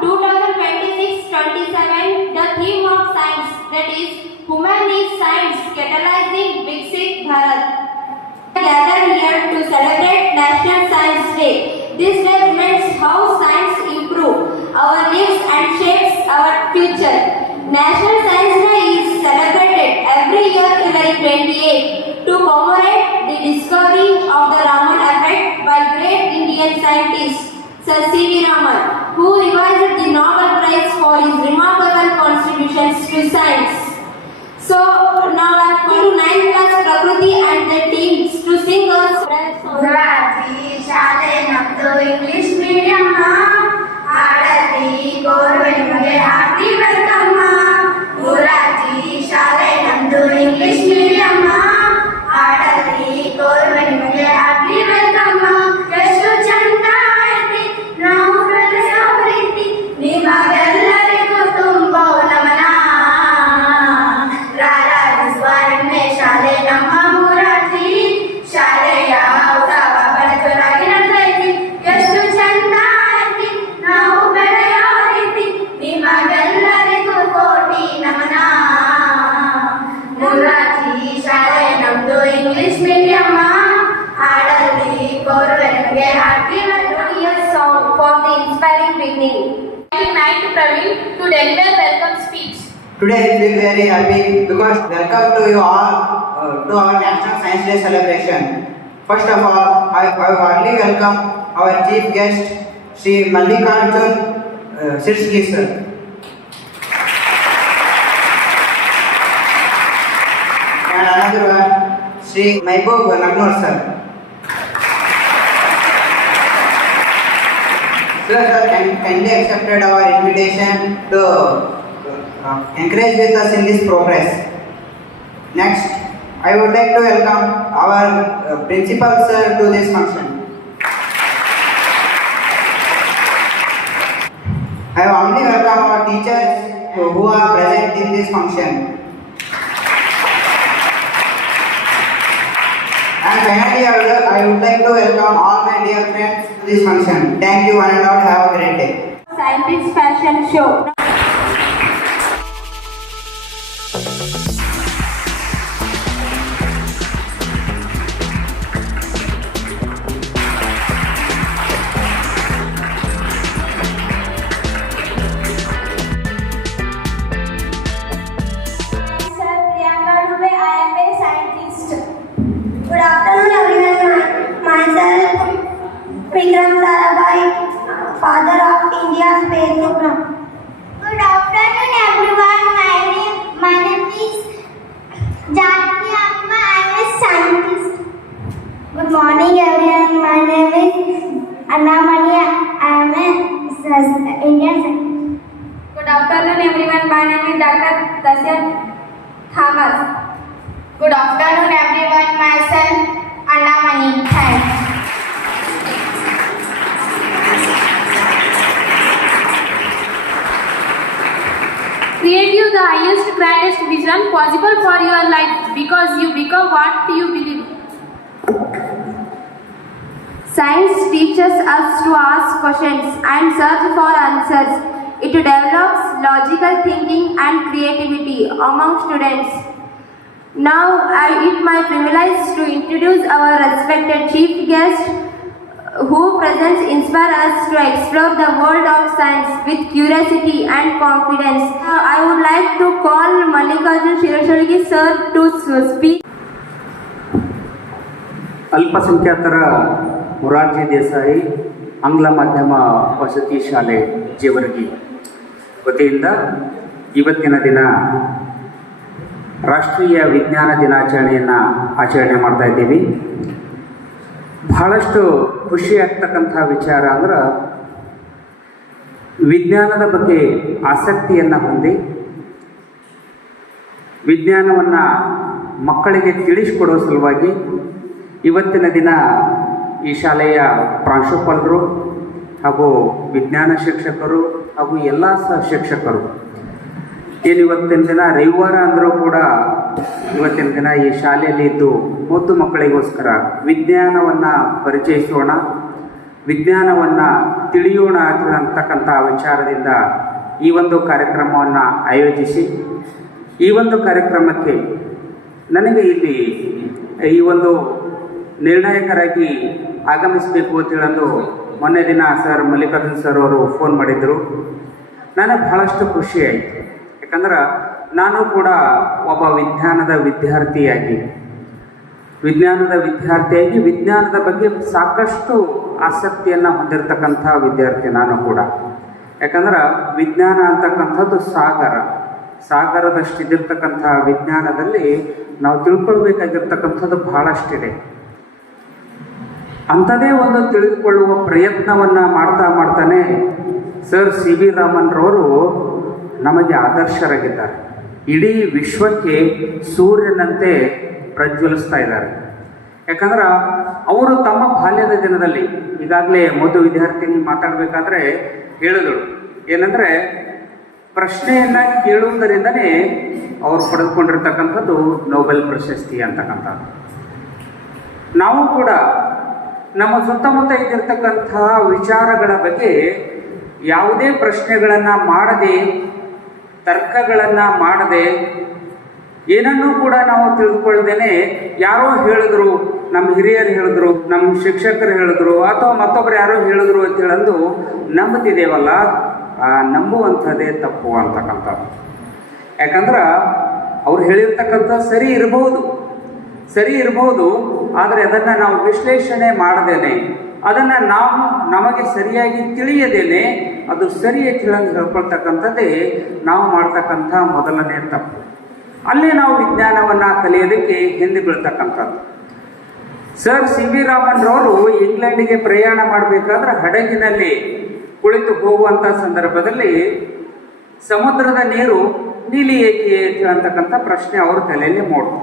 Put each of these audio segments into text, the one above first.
2026-27, the theme of science, that is, Women is Science, Catalyzing Viksit Bharat. Gather here to celebrate National Science Day. This day reminds how science improves our lives and shapes our future. National Science Day is celebrated every year February 28 to commemorate the discovery of the Raman effect by great Indian scientist Sir C.V. Raman, who revised the Nobel Prize for his remarkable contributions to science. So now I am going to 9th class Prakriti and the teams to sing a ಗುರಾಜಿ ಶಾಲೆ ನಮ್ದು English ಮೀಡಿಯಮ್ಮ ಹಾಡಲ್ಲಿ ಕೋರ್ವೆ ನಿಮಗೆ ಹಾಕಿ ವೆಲ್ಕಮ್ಮ ಗುರಾಜಿ ಶಾಲೆ ನಮ್ದು English ಮೀಡಿಯಮ್ಮ ಹಾಡಲ್ಲಿ ಕೋರ್ವೆ ನಿಮಗೆ ಹಾಕಿ ವೆಲ್ಕಮ್ಮ ಎಷ್ಟು ಚಂದ ಐತಿ ನಾವು ಕಲಿಸೋ ಪ್ರೀತಿ ನಿಮಗೆಲ್ಲರಿಗೂ ತುಂಬೋ ನಮನ ರಾರಾಜಿಸುವ ಹೆಮ್ಮೆ ಶಾಲೆ ನಮ್ಮ ಮುರಾರ್ಜಿ ಶಾಲೆಯ ಉತ್ಸವ ಬೆಳಚರಾಗಿ ನಡೆದೈತಿ ಎಷ್ಟು ಚಂದ ಐತಿ ನಾವು ಬೆಳೆಯೋ ರೀತಿ ನಿಮಗೆಲ್ಲರಿಗೂ ಕೋಟಿ ನಮನ ಮುರಾರ್ಜಿ ಶಾಲೆ ನಮ್ದು ಇಂಗ್ಲಿಷ್ ಮೀಡಿಯಮ್ಮ ಹಾಡಲ್ಲಿ ಕೋರ್ವೆ ನಮಗೆ ಹಾಕಿ song for the inspiring beginning. Night Praveen to deliver welcome speech. Today I feel very happy because welcome to you all to our National Science Day celebration. First of all, I warmly welcome our chief guest, Sri Mallikarjun Sirski sir. And another one, Sri Maibub Nagnur sir. Sir, kindly accepted our invitation to encourage with us in this progress. Next, I would like to welcome our principal sir to this function. I warmly welcome our teachers who are present in this function. And finally, I would like to welcome all my dear friends to this function. Thank you one and all. Have a great day. Scientist Fashion Show. Good afternoon everyone. Myself Vikram Sarabhai, father of India's space program. Good afternoon everyone. My name is Janki Amma. I am a scientist. Good morning everyone. My name is Anna Mani. I am a Indian scientist. Good afternoon everyone. My name is Dr. Tasya Thomas. Good afternoon everyone. Myself Anna Mani. Thanks. Create you the highest, grandest vision possible for your life because you become what you believe. Science teaches us to ask questions and search for answers. It develops logical thinking and creativity among students. Now, it my privilege to introduce our respected chief guest who presents inspire us to explore the world of science with curiosity and confidence. I would like to call Mallikarjun Shirashulgi sir to speak. ಅಲ್ಪಸಂಖ್ಯಾತರ ಮೊರಾರ್ಜಿ ದೇಸಾಯಿ ಆಂಗ್ಲ ಮಾಧ್ಯಮ ವಸತಿ ಶಾಲೆ ಜೇವರ್ಗಿ ವತಿಯಿಂದ ಇವತ್ತಿನ ದಿನ ರಾಷ್ಟ್ರೀಯ ವಿಜ್ಞಾನ ದಿನಾಚರಣೆಯನ್ನು ಆಚರಣೆ ಮಾಡ್ತಾ ಇದ್ದೀವಿ. ಬಹಳಷ್ಟು ಖುಷಿಯಾಗ್ತಕ್ಕಂಥ ವಿಚಾರ ಅಂದ್ರೆ ವಿಜ್ಞಾನದ ಬಗ್ಗೆ ಆಸಕ್ತಿಯನ್ನು ಹೊಂದಿ ವಿಜ್ಞಾನವನ್ನು ಮಕ್ಕಳಿಗೆ ತಿಳಿಸಿಕೊಡುವ ಸಲುವಾಗಿ ಇವತ್ತಿನ ದಿನ ಈ ಶಾಲೆಯ ಪ್ರಾಂಶುಪಾಲರು ಹಾಗೂ ವಿಜ್ಞಾನ ಶಿಕ್ಷಕರು ಹಾಗೂ ಎಲ್ಲ ಸಹ ಶಿಕ್ಷಕರು ಏನು ಇವತ್ತಿನ ದಿನ ರವಿವಾರ ಅಂದರೂ ಕೂಡ ಇವತ್ತಿನ ದಿನ ಈ ಶಾಲೆಯಲ್ಲಿ ಇದ್ದು ಮುದ್ದು ಮಕ್ಕಳಿಗೋಸ್ಕರ ವಿಜ್ಞಾನವನ್ನು ಪರಿಚಯಿಸೋಣ, ವಿಜ್ಞಾನವನ್ನು ತಿಳಿಯೋಣ ಅಂತಕ್ಕಂಥ ವಿಚಾರದಿಂದ ಈ ಒಂದು ಕಾರ್ಯಕ್ರಮವನ್ನು ಆಯೋಜಿಸಿ ಈ ಒಂದು ಕಾರ್ಯಕ್ರಮಕ್ಕೆ ನನಗೆ ಇಲ್ಲಿ ಈ ಒಂದು ನಿರ್ಣಾಯಕರಾಗಿ ಆಗಮಿಸಬೇಕು ಅಂತೇಳಂದು ಮೊನ್ನೆ ದಿನ ಸರ್ ಮಲ್ಲಿಕಾರ್ಜುನ್ ಸರ್ ಅವರು ಫೋನ್ ಮಾಡಿದರು. ನನಗೆ ಬಹಳಷ್ಟು ಖುಷಿ ಆಯಿತು. ಯಾಕಂದ್ರೆ ನಾನು ಕೂಡ ಒಬ್ಬ ವಿಜ್ಞಾನದ ವಿದ್ಯಾರ್ಥಿಯಾಗಿ ವಿಜ್ಞಾನದ ಬಗ್ಗೆ ಸಾಕಷ್ಟು ಆಸಕ್ತಿಯನ್ನು ಹೊಂದಿರತಕ್ಕಂಥ ವಿದ್ಯಾರ್ಥಿ ನಾನು ಕೂಡ. ಯಾಕಂದ್ರೆ ವಿಜ್ಞಾನ ಅಂತಕ್ಕಂಥದ್ದು ಸಾಗರದಷ್ಟಿದ್ದಿರ್ತಕ್ಕಂಥ ವಿಜ್ಞಾನದಲ್ಲಿ ನಾವು ತಿಳ್ಕೊಳ್ಬೇಕಾಗಿರ್ತಕ್ಕಂಥದ್ದು ಬಹಳಷ್ಟಿದೆ. ಅಂಥದೇ ಒಂದು ತಿಳಿದುಕೊಳ್ಳುವ ಪ್ರಯತ್ನವನ್ನು ಮಾಡ್ತಾನೆ ಸರ್ CV ರಾಮನ್ರವರು ನಮಗೆ ಆದರ್ಶರಾಗಿದ್ದಾರೆ. ಇಡೀ ವಿಶ್ವಕ್ಕೆ ಸೂರ್ಯನಂತೆ ಪ್ರಜ್ವಲಿಸ್ತಾ ಇದ್ದಾರೆ. ಯಾಕಂದ್ರೆ ಅವರು ತಮ್ಮ ಬಾಲ್ಯದ ದಿನದಲ್ಲಿ ಈಗಾಗಲೇ ಮೊದಲು ವಿದ್ಯಾರ್ಥಿನಿ ಮಾತಾಡಬೇಕಾದ್ರೆ ಹೇಳಿದಳು ಏನಂದರೆ, ಪ್ರಶ್ನೆಯನ್ನು ಕೇಳುವುದರಿಂದನೇ ಅವರು ಪಡೆದುಕೊಂಡಿರ್ತಕ್ಕಂಥದ್ದು ನೊಬೆಲ್ ಪ್ರಶಸ್ತಿ ಅಂತಕ್ಕಂಥದ್ದು. ನಾವು ಕೂಡ ನಮ್ಮ ಸುತ್ತಮುತ್ತ ಇದ್ದಿರ್ತಕ್ಕಂಥ ವಿಚಾರಗಳ ಬಗ್ಗೆ ಯಾವುದೇ ಪ್ರಶ್ನೆಗಳನ್ನು ಮಾಡದೆ, ತರ್ಕಗಳನ್ನು ಮಾಡದೆ, ಏನನ್ನೂ ಕೂಡ ನಾವು ತಿಳಿದುಕೊಳ್ಳದೇನೆ ಯಾರೋ ಹೇಳಿದ್ರು, ನಮ್ಮ ಹಿರಿಯರು ಹೇಳಿದ್ರು, ನಮ್ಮ ಶಿಕ್ಷಕರು ಹೇಳಿದ್ರು, ಅಥವಾ ಮತ್ತೊಬ್ಬರು ಯಾರೋ ಹೇಳಿದ್ರು ಅಂತ ಹೇಳಂದು ನಂಬುತ್ತಿದ್ದೇವಲ್ಲ, ನಂಬುವಂಥದ್ದೇ ತಪ್ಪು ಅಂತಕ್ಕಂಥದ್ದು. ಯಾಕಂದ್ರೆ ಅವ್ರು ಹೇಳಿರ್ತಕ್ಕಂಥ ಸರಿ ಇರಬಹುದು, ಆದರೆ ಅದನ್ನು ನಾವು ವಿಶ್ಲೇಷಣೆ ಮಾಡದೇನೆ, ಅದನ್ನು ನಮಗೆ ಸರಿಯಾಗಿ ತಿಳಿಯದೇನೆ ಅದು ಸರಿ ತಿಳಿಯಂಗೆ ಹೇಳ್ಕೊಳ್ತಕ್ಕಂಥದ್ದೇ ನಾವು ಮಾಡ್ತಕ್ಕಂಥ ಮೊದಲನೇ ತಪ್ಪು. ಅಲ್ಲೇ ನಾವು ವಿಜ್ಞಾನವನ್ನು ಕಲಿಯೋದಕ್ಕೆ ಹಿಂದೆ ಬೀಳ್ತಕ್ಕಂಥದ್ದು. ಸರ್ CV ರಾಮನ್ರವರು ಇಂಗ್ಲೆಂಡಿಗೆ ಪ್ರಯಾಣ ಮಾಡಬೇಕಾದ್ರೆ ಹಡಗಿನಲ್ಲಿ ಕುಳಿತು ಹೋಗುವಂಥ ಸಂದರ್ಭದಲ್ಲಿ ಸಮುದ್ರದ ನೀರು ನೀಲಿ ಏಕೆ ಅಂತಕ್ಕಂಥ ಪ್ರಶ್ನೆ ಅವ್ರ ತಲೆಯಲ್ಲಿ ಮೂಡ್ತು.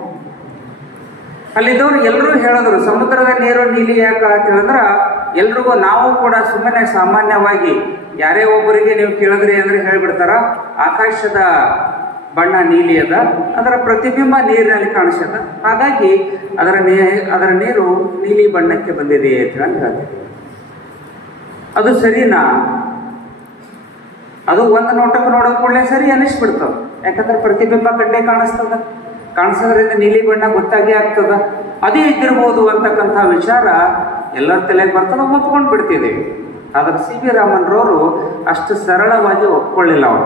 ಅಲ್ಲಿದ್ದವ್ರು ಎಲ್ಲರೂ ಹೇಳಿದ್ರು ಸಮುದ್ರದ ನೀರು ನೀಲಿ ಯಾಕೆ ಅಂತ ಹೇಳಿದ್ರೆ, ಎಲ್ರಿಗೂ ನಾವು ಕೂಡ ಸುಮ್ಮನೆ ಸಾಮಾನ್ಯವಾಗಿ ಯಾರೇ ಒಬ್ಬರಿಗೆ ನೀವು ಕೇಳಿದ್ರಿ ಅಂದರೆ ಹೇಳಿಬಿಡ್ತಾರ, ಆಕಾಶದ ಬಣ್ಣ ನೀಲಿ ಅದ, ಅದರ ಪ್ರತಿಬಿಂಬ ನೀರಿನಲ್ಲಿ ಕಾಣಿಸದ, ಹಾಗಾಗಿ ಅದರ ನೀರು ನೀಲಿ ಬಣ್ಣಕ್ಕೆ ಬಂದಿದೆ ಅಂತ ಹೇಳ್ತೀವಿ. ಅದು ಸರಿನಾ? ಅದು ಒಂದು ನೋಟಕ್ಕೆ ನೋಡೋದು ಕೂಡಲೇ ಸರಿ ಅನ್ನಿಸ್ಬಿಡ್ತವೆ. ಯಾಕಂದ್ರೆ ಪ್ರತಿಬಿಂಬ ಕಡ್ಡೆ ಕಾಣಿಸೋದ್ರಿಂದ ನೀಲಿ ಬಣ್ಣ ಗೊತ್ತಾಗಿ ಆಗ್ತದ. ಅದೇ ಇದ್ದಿರ್ಬೋದು ಅಂತಕ್ಕಂಥ ವಿಚಾರ ಎಲ್ಲರ ತಲೆಗೆ ಬರ್ತದೆ, ಒಪ್ಕೊಂಡು ಬಿಡ್ತಿದ್ದೀವಿ. ಆದರೆ CV ರಾಮನ್ರವರು ಅಷ್ಟು ಸರಳವಾಗಿ ಒಪ್ಕೊಳ್ಳಿಲ್ಲ. ಅವರು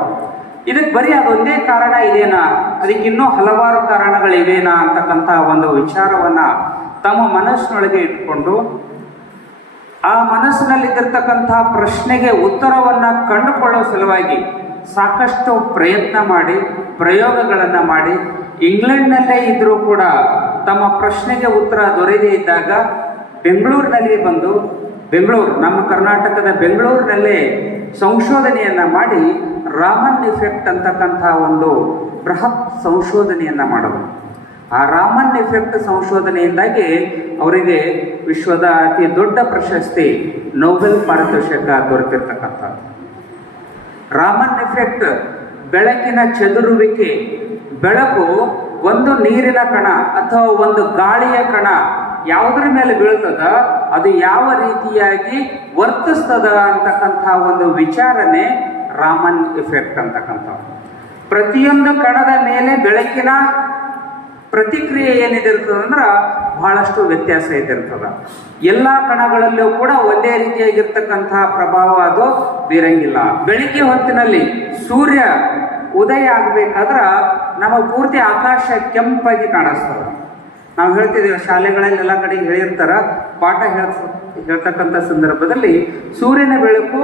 ಇದಕ್ಕೆ ಬರೀ ಅದೊಂದೇ ಕಾರಣ ಇದೇನಾ, ಅದಕ್ಕಿನ್ನೂ ಹಲವಾರು ಕಾರಣಗಳಿವೇನಾ ಅಂತಕ್ಕಂಥ ಒಂದು ವಿಚಾರವನ್ನು ತಮ್ಮ ಮನಸ್ಸಿನೊಳಗೆ ಇಟ್ಕೊಂಡು ಆ ಮನಸ್ಸಿನಲ್ಲಿದ್ದಿರ್ತಕ್ಕಂಥ ಪ್ರಶ್ನೆಗೆ ಉತ್ತರವನ್ನು ಕಂಡುಕೊಳ್ಳೋ ಸಲುವಾಗಿ ಸಾಕಷ್ಟು ಪ್ರಯತ್ನ ಮಾಡಿ, ಪ್ರಯೋಗಗಳನ್ನು ಮಾಡಿ, ಇಂಗ್ಲೆಂಡ್ನಲ್ಲೇ ಇದ್ದರೂ ಕೂಡ ತಮ್ಮ ಪ್ರಶ್ನೆಗೆ ಉತ್ತರ ದೊರೆಯದೇ ಇದ್ದಾಗ ಬೆಂಗಳೂರಿನಲ್ಲಿ ಬಂದು, ನಮ್ಮ ಕರ್ನಾಟಕದ ಬೆಂಗಳೂರಿನಲ್ಲೇ ಸಂಶೋಧನೆಯನ್ನು ಮಾಡಿ ರಾಮನ್ ಇಫೆಕ್ಟ್ ಅಂತಕ್ಕಂಥ ಒಂದು ಬೃಹತ್ ಸಂಶೋಧನೆಯನ್ನು ಮಾಡೋದು. ಆ ರಾಮನ್ ಇಫೆಕ್ಟ್ ಸಂಶೋಧನೆಯಿಂದಾಗಿ ಅವರಿಗೆ ವಿಶ್ವದ ಅತಿ ದೊಡ್ಡ ಪ್ರಶಸ್ತಿ ನೊಬೆಲ್ ಪಾರಿತೋಷಕ ದೊರೆತಿರ್ತಕ್ಕಂಥದ್ದು. ರಾಮನ್ ಇಫೆಕ್ಟ್ ಬೆಳಕಿನ ಚದುರುವಿಕೆ. ಬೆಳಕು ಒಂದು ನೀರಿನ ಕಣ ಅಥವಾ ಒಂದು ಗಾಳಿಯ ಕಣ ಯಾವುದ್ರ ಮೇಲೆ ಬೀಳ್ತದ, ಅದು ಯಾವ ರೀತಿಯಾಗಿ ವರ್ತಿಸ್ತದ ಅಂತಕ್ಕಂಥ ಒಂದು ವಿಚಾರನೆ ರಾಮನ್ ಇಫೆಕ್ಟ್ ಅಂತಕ್ಕಂಥ. ಪ್ರತಿಯೊಂದು ಕಣದ ಮೇಲೆ ಬೆಳಕಿನ ಪ್ರತಿಕ್ರಿಯೆ ಏನಿದಿರ್ತದೆ ಅಂದ್ರೆ ಬಹಳಷ್ಟು ವ್ಯತ್ಯಾಸ ಇದಿರ್ತದ. ಎಲ್ಲ ಕಣಗಳಲ್ಲೂ ಕೂಡ ಒಂದೇ ರೀತಿಯಾಗಿರ್ತಕ್ಕಂತಹ ಪ್ರಭಾವ ಅದು ಬೀರಂಗಿಲ್ಲ. ಬೆಳಿಗ್ಗೆ ಹೊತ್ತಿನಲ್ಲಿ ಸೂರ್ಯ ಉದಯ ಆಗಬೇಕಾದ್ರೆ ನಮ್ಮ ಪೂರ್ತಿ ಆಕಾಶ ಕೆಂಪಾಗಿ ಕಾಣಿಸ್ತದೆ. ನಾವು ಹೇಳ್ತಿದ್ದೀವಿ, ಶಾಲೆಗಳಲ್ಲಿ ಎಲ್ಲ ಕಡೆ ಹೇಳಿರ್ತಾರ, ಪಾಠ ಹೇಳ್ತಕ್ಕಂಥ ಸಂದರ್ಭದಲ್ಲಿ ಸೂರ್ಯನ ಬೆಳಕು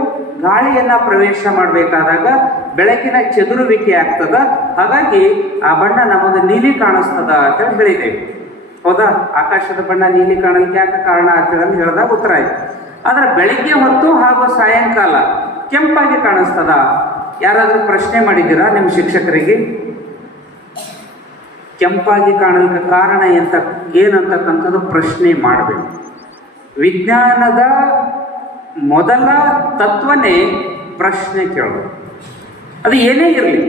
ಗಾಳಿಯನ್ನು ಪ್ರವೇಶ ಮಾಡಬೇಕಾದಾಗ ಬೆಳಕಿನ ಚದುರುವಿಕೆ ಆಗ್ತದ, ಹಾಗಾಗಿ ಆ ಬಣ್ಣ ನಮಗೆ ನೀಲಿ ಕಾಣಿಸ್ತದ ಅಂತ ಹೇಳಿದ್ದೇವೆ. ಹೌದಾ? ಆಕಾಶದ ಬಣ್ಣ ನೀಲಿ ಕಾಣಲಿಕ್ಕೆ ಯಾಕೆ ಕಾರಣ ಅಂತೇಳಿ ಹೇಳಿದಾಗ ಉತ್ತರ ಆಯ್ತು. ಆದರೆ ಬೆಳಿಗ್ಗೆ ಹೊತ್ತು ಹಾಗೂ ಸಾಯಂಕಾಲ ಕೆಂಪಾಗಿ ಕಾಣಿಸ್ತದ? ಯಾರಾದರೂ ಪ್ರಶ್ನೆ ಮಾಡಿದ್ದೀರಾ ನಿಮ್ಮ ಶಿಕ್ಷಕರಿಗೆ? ಕೆಂಪಾಗಿ ಕಾಣಲಿಕ್ಕೆ ಕಾರಣ ಏನಂತಕ್ಕಂಥದ್ದು ಪ್ರಶ್ನೆ ಮಾಡಬೇಕು. ವಿಜ್ಞಾನದ ಮೊದಲ ತತ್ವನೇ ಪ್ರಶ್ನೆ ಕೇಳೋದು. ಅದು ಏನೇ ಇರಲಿ,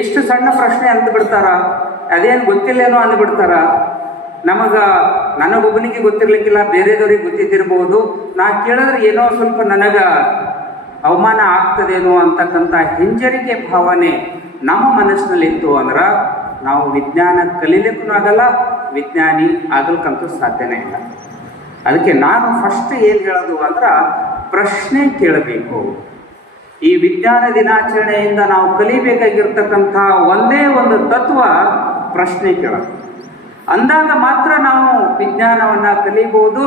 ಎಷ್ಟು ಸಣ್ಣ ಪ್ರಶ್ನೆ ಅಂದ್ಬಿಡ್ತಾರ, ಅದೇನು ಗೊತ್ತಿಲ್ಲೇನೋ ಅಂದ್ಬಿಡ್ತಾರ, ನನಗೊಬ್ಬನಿಗೆ ಗೊತ್ತಿರ್ಲಿಕ್ಕಿಲ್ಲ, ಬೇರೆದವ್ರಿಗೆ ಗೊತ್ತಿದ್ದಿರ್ಬೋದು. ನಾ ಕೇಳಿದ್ರೆ ಏನೋ ಸ್ವಲ್ಪ ನನಗೆ ಅವಮಾನ ಆಗ್ತದೇನೋ ಅಂತಕ್ಕಂಥ ಹಿಂಜರಿಕೆ ಭಾವನೆ ನಮ್ಮ ಮನಸ್ಸಿನಲ್ಲಿತ್ತು ಅಂದ್ರೆ ನಾವು ವಿಜ್ಞಾನ ಕಲೀಲಿಕ್ಕೂ ಆಗಲ್ಲ, ವಿಜ್ಞಾನಿ ಆಗಲಿಕ್ಕಂತೂ ಸಾಧ್ಯನೇ ಇಲ್ಲ. ಅದಕ್ಕೆ ನಾನು ಫಸ್ಟ್ ಏನು ಹೇಳೋದು ಅಂದ್ರೆ ಪ್ರಶ್ನೆ ಕೇಳಬೇಕು. ಈ ವಿಜ್ಞಾನ ದಿನಾಚರಣೆಯಿಂದ ನಾವು ಕಲಿಬೇಕಾಗಿರ್ತಕ್ಕಂಥ ಒಂದೇ ಒಂದು ತತ್ವ ಪ್ರಶ್ನೆ ಕೇಳೋದು. ಅಂದಾಗ ಮಾತ್ರ ನಾವು ವಿಜ್ಞಾನವನ್ನು ಕಲಿಬಹುದು,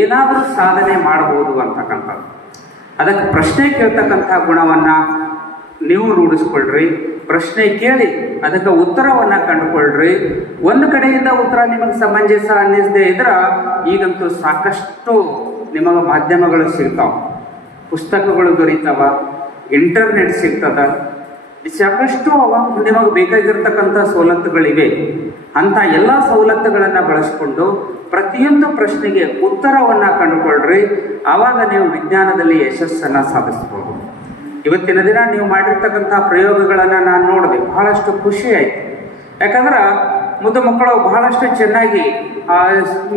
ಏನಾದರೂ ಸಾಧನೆ ಮಾಡಬಹುದು ಅಂತಕ್ಕಂಥದ್ದು. ಅದಕ್ಕೆ ಪ್ರಶ್ನೆ ಕೇಳ್ತಕ್ಕಂಥ ಗುಣವನ್ನು ನೀವು ರೂಢಿಸ್ಕೊಳ್ರಿ. ಪ್ರಶ್ನೆ ಕೇಳಿ ಅದಕ್ಕೆ ಉತ್ತರವನ್ನು ಕಂಡುಕೊಳ್ರಿ. ಒಂದು ಕಡೆಯಿಂದ ಉತ್ತರ ನಿಮಗೆ ಸಮಂಜಸ ಅನ್ನಿಸದೇ ಇದ್ರೆ ಈಗಂತೂ ಸಾಕಷ್ಟು ನಿಮಗೆ ಮಾಧ್ಯಮಗಳು ಸಿಗ್ತಾವೆ, ಪುಸ್ತಕಗಳು ದೊರೀತಾವ, ಇಂಟರ್ನೆಟ್ ಸಿಗ್ತದ, ಸಾಕಷ್ಟು ನಿಮಗೆ ಬೇಕಾಗಿರ್ತಕ್ಕಂಥ ಸವಲತ್ತುಗಳಿವೆ. ಅಂಥ ಎಲ್ಲ ಸವಲತ್ತುಗಳನ್ನು ಬಳಸ್ಕೊಂಡು ಪ್ರತಿಯೊಂದು ಪ್ರಶ್ನೆಗೆ ಉತ್ತರವನ್ನು ಕಂಡುಕೊಳ್ಳ್ರಿ. ಆವಾಗ ನೀವು ವಿಜ್ಞಾನದಲ್ಲಿ ಯಶಸ್ಸನ್ನು ಸಾಧಿಸ್ಬೋದು. ಇವತ್ತಿನ ದಿನ ನೀವು ಮಾಡಿರ್ತಕ್ಕಂಥ ಪ್ರಯೋಗಗಳನ್ನು ನಾನು ನೋಡಿದೆ, ಬಹಳಷ್ಟು ಖುಷಿ ಆಯಿತು. ಯಾಕಂದ್ರೆ ಮುದ್ದು ಮಕ್ಕಳು ಬಹಳಷ್ಟು ಚೆನ್ನಾಗಿ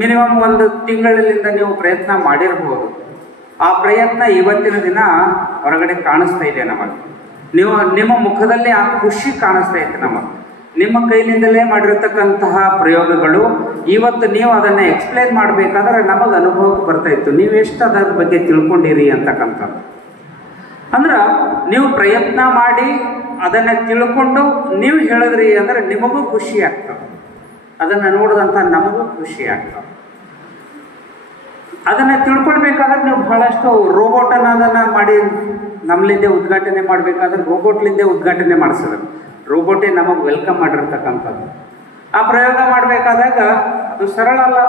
ಮಿನಿಮಮ್ 1 ತಿಂಗಳಿಂದ ನೀವು ಪ್ರಯತ್ನ ಮಾಡಿರ್ಬೋದು. ಆ ಪ್ರಯತ್ನ ಇವತ್ತಿನ ದಿನ ಹೊರಗಡೆ ಕಾಣಿಸ್ತಾ ಇದೆ ನಮಗೆ. ನಿಮ್ಮ ಮುಖದಲ್ಲಿ ಆ ಖುಷಿ ಕಾಣಿಸ್ತಾ ಇದೆ ನಮಗೆ. ನಿಮ್ಮ ಕೈಲಿಂದಲೇ ಮಾಡಿರ್ತಕ್ಕಂತಹ ಪ್ರಯೋಗಗಳು ಇವತ್ತು ನೀವು ಅದನ್ನು ಎಕ್ಸ್ಪ್ಲೇನ್ ಮಾಡಬೇಕಾದ್ರೆ ನಮಗೆ ಅನುಭವಕ್ಕೆ ಬರ್ತಾ ಇತ್ತು, ನೀವು ಎಷ್ಟು ಅದರ ಬಗ್ಗೆ ತಿಳ್ಕೊಂಡಿರಿ ಅಂತಕ್ಕಂಥದ್ದು. ಅಂದ್ರೆ ನೀವು ಪ್ರಯತ್ನ ಮಾಡಿ ಅದನ್ನು ತಿಳ್ಕೊಂಡು ನೀವು ಹೇಳಿದ್ರಿ ಅಂದರೆ ನಿಮಗೂ ಖುಷಿ ಆಗ್ತದೆ, ಅದನ್ನು ನೋಡಿದಂಥ ನಮಗೂ ಖುಷಿ ಆಗ್ತದೆ. ಅದನ್ನು ತಿಳ್ಕೊಳ್ಬೇಕಾದ್ರೆ ನೀವು ಬಹಳಷ್ಟು ರೋಬೋಟನ್ನು ಅದನ್ನು ಮಾಡಿ ನಮ್ಮಲಿಂದೇ ಉದ್ಘಾಟನೆ ಮಾಡಬೇಕಾದ್ರೆ ರೋಬೋಟ್ಲಿಂದೇ ಉದ್ಘಾಟನೆ ಮಾಡಿಸಿದ್ರು. ರೋಬೋಟೇ ನಮಗೆ ವೆಲ್ಕಮ್ ಮಾಡಿರ್ತಕ್ಕಂಥದ್ದು. ಆ ಪ್ರಯೋಗ ಮಾಡಬೇಕಾದಾಗ ಅದು ಸರಳ ಅಲ್ಲ.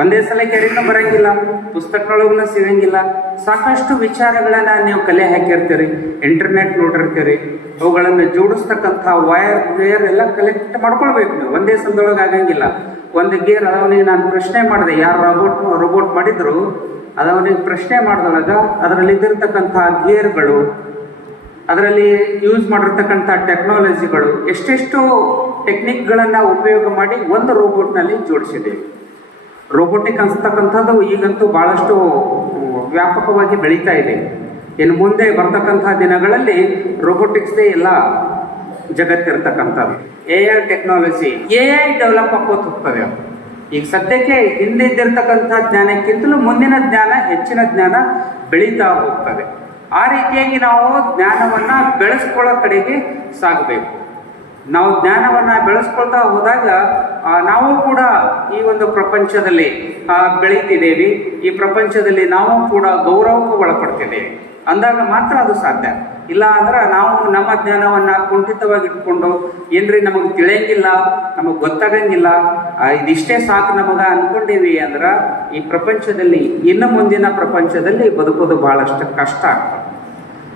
ಒಂದೇ ಸಲ ಕೆರೆನೂ ಬರೋಂಗಿಲ್ಲ, ಪುಸ್ತಕಗಳನ್ನ ಸಿಗಂಗಿಲ್ಲ. ಸಾಕಷ್ಟು ವಿಚಾರಗಳನ್ನು ನೀವು ಕಲೆ ಹಾಕಿರ್ತೀರಿ, ಇಂಟರ್ನೆಟ್ ನೋಡಿರ್ತೀರಿ. ಅವುಗಳನ್ನು ಜೋಡಿಸ್ತಕ್ಕಂಥ ವೈರ್ ಎಲ್ಲ ಕಲೆಕ್ಟ್ ಮಾಡ್ಕೊಳ್ಬೇಕು ನೀವು. ಒಂದೇ ಸಲದೊಳಗೆ ಆಗಂಗಿಲ್ಲ. ಒಂದು ಗೇರ್ ಅದವನಿಗೆ ನಾನು ಪ್ರಶ್ನೆ ಮಾಡಿದೆ, ಯಾರು ರೋಬೋಟ್ ಮಾಡಿದ್ರು ಅದವನಿಗೆ ಪ್ರಶ್ನೆ ಮಾಡಿದವಾಗ ಅದರಲ್ಲಿದ್ದಿರ್ತಕ್ಕಂಥ ಗೇರ್ಗಳು, ಅದರಲ್ಲಿ ಯೂಸ್ ಮಾಡಿರ್ತಕ್ಕಂಥ ಟೆಕ್ನಾಲಜಿಗಳು, ಎಷ್ಟೆಷ್ಟು ಟೆಕ್ನಿಕ್ಗಳನ್ನು ಉಪಯೋಗ ಮಾಡಿ ಒಂದು ರೋಬೋಟ್ನಲ್ಲಿ ಜೋಡಿಸಿದ್ದೇವೆ. ರೋಬೋಟಿಕ್ ಅನ್ಸ್ತಕ್ಕಂಥದ್ದು ಈಗಂತೂ ಭಾಳಷ್ಟು ವ್ಯಾಪಕವಾಗಿ ಬೆಳೀತಾ ಇದೆ. ಇನ್ನು ಮುಂದೆ ಬರ್ತಕ್ಕಂಥ ದಿನಗಳಲ್ಲಿ ರೋಬೋಟಿಕ್ಸ್ದೇ ಎಲ್ಲ ಜಗತ್ತಿರ್ತಕ್ಕಂಥದ್ದು. AI ಟೆಕ್ನಾಲಜಿ AI ಡೆವಲಪ್ ಆಗೋದು ಹೋಗ್ತದೆ. ಈಗ ಸದ್ಯಕ್ಕೆ ಹಿಂದಿದ್ದಿರ್ತಕ್ಕಂಥ ಜ್ಞಾನಕ್ಕಿಂತಲೂ ಮುಂದಿನ ಜ್ಞಾನ, ಹೆಚ್ಚಿನ ಜ್ಞಾನ ಬೆಳೀತಾ ಹೋಗ್ತದೆ. ಆ ರೀತಿಯಾಗಿ ನಾವು ಜ್ಞಾನವನ್ನು ಬೆಳೆಸ್ಕೊಳ್ಳೋ ಕಡೆಗೆ ಸಾಗಬೇಕು. ನಾವು ಜ್ಞಾನವನ್ನು ಬೆಳೆಸ್ಕೊಳ್ತಾ ಹೋದಾಗ ನಾವು ಕೂಡ ಈ ಒಂದು ಪ್ರಪಂಚದಲ್ಲಿ ಬೆಳೀತಿದ್ದೇವೆ. ಈ ಪ್ರಪಂಚದಲ್ಲಿ ನಾವು ಕೂಡ ಗೌರವಕ್ಕೂ ಒಳಪಡ್ತಿದ್ದೇವೆ. ಅಂದಾಗ ಮಾತ್ರ ಅದು ಸಾಧ್ಯ. ಇಲ್ಲ ಅಂದ್ರೆ ನಾವು ನಮ್ಮ ಜ್ಞಾನವನ್ನು ಕುಂಠಿತವಾಗಿ ಇಟ್ಕೊಂಡು ಏನ್ರಿ ನಮಗೆ ತಿಳಿಯಂಗಿಲ್ಲ, ನಮಗೆ ಗೊತ್ತಾಗಂಗಿಲ್ಲ, ಇದಿಷ್ಟೇ ಸಾಕು ನಮಗೆ ಅಂದ್ಕೊಂಡೇವಿ ಅಂದ್ರೆ ಈ ಪ್ರಪಂಚದಲ್ಲಿ, ಇನ್ನು ಮುಂದಿನ ಪ್ರಪಂಚದಲ್ಲಿ ಬದುಕೋದು ಬಹಳಷ್ಟು ಕಷ್ಟ ಆಗ್ತದೆ.